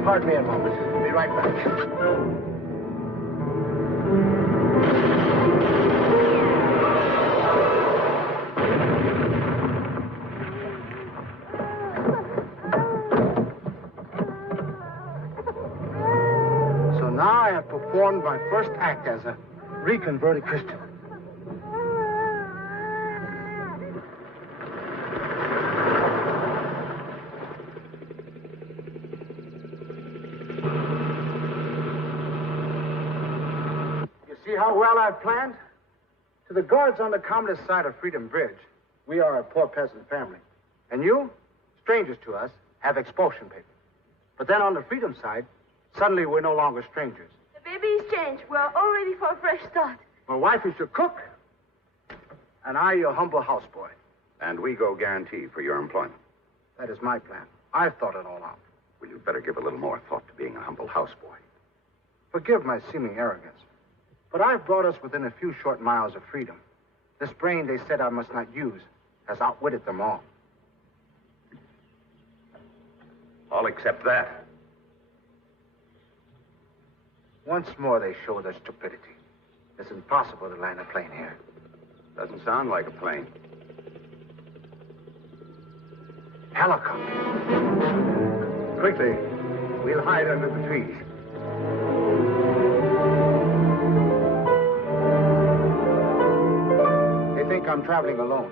Pardon me a moment. Be right back. So now I have performed my first act as a reconverted Christian. See how well I've planned? To the guards on the communist side of Freedom Bridge, we are a poor peasant family. And you, strangers to us, have expulsion papers. But then on the Freedom side, suddenly we're no longer strangers. The baby is changed. We're all ready for a fresh start. My wife is your cook, and I your humble houseboy. And we go guarantee for your employment. That is my plan. I've thought it all out. Well, you'd better give a little more thought to being a humble houseboy. Forgive my seeming arrogance. But I've brought us within a few short miles of freedom. This brain they said I must not use has outwitted them all. I'll accept that. Once more they show their stupidity. It's impossible to land a plane here. Doesn't sound like a plane. Helicopter. Quickly, we'll hide under the trees. They think I'm traveling alone.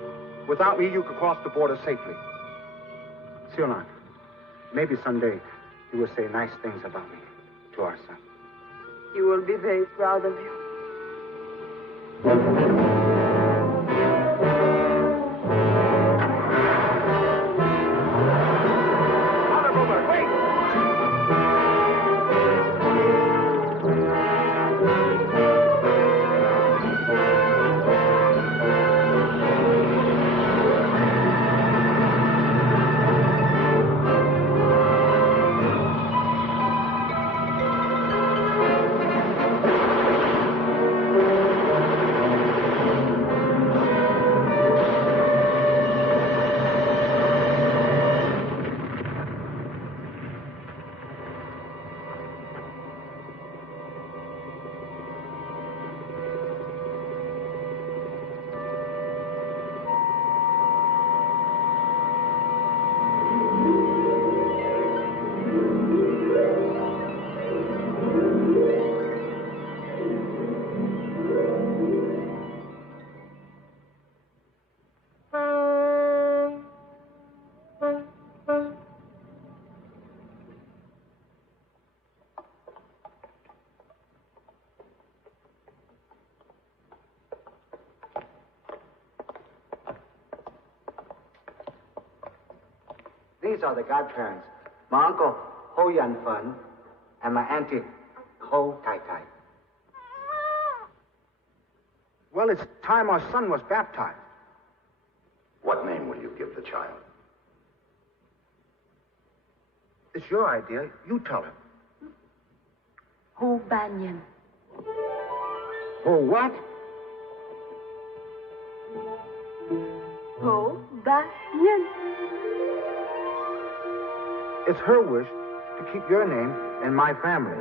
Without me, you could cross the border safely. Sionan, maybe someday you will say nice things about me to our son. You will be very proud of you. These are the godparents. My uncle, Ho Yan Fun, and my auntie, Ho Tai Tai. Well, it's time our son was baptized. What name will you give the child? It's your idea. You tell him. Ho Banyan. Ho what? Ho Banyan. It's her wish to keep your name in my family.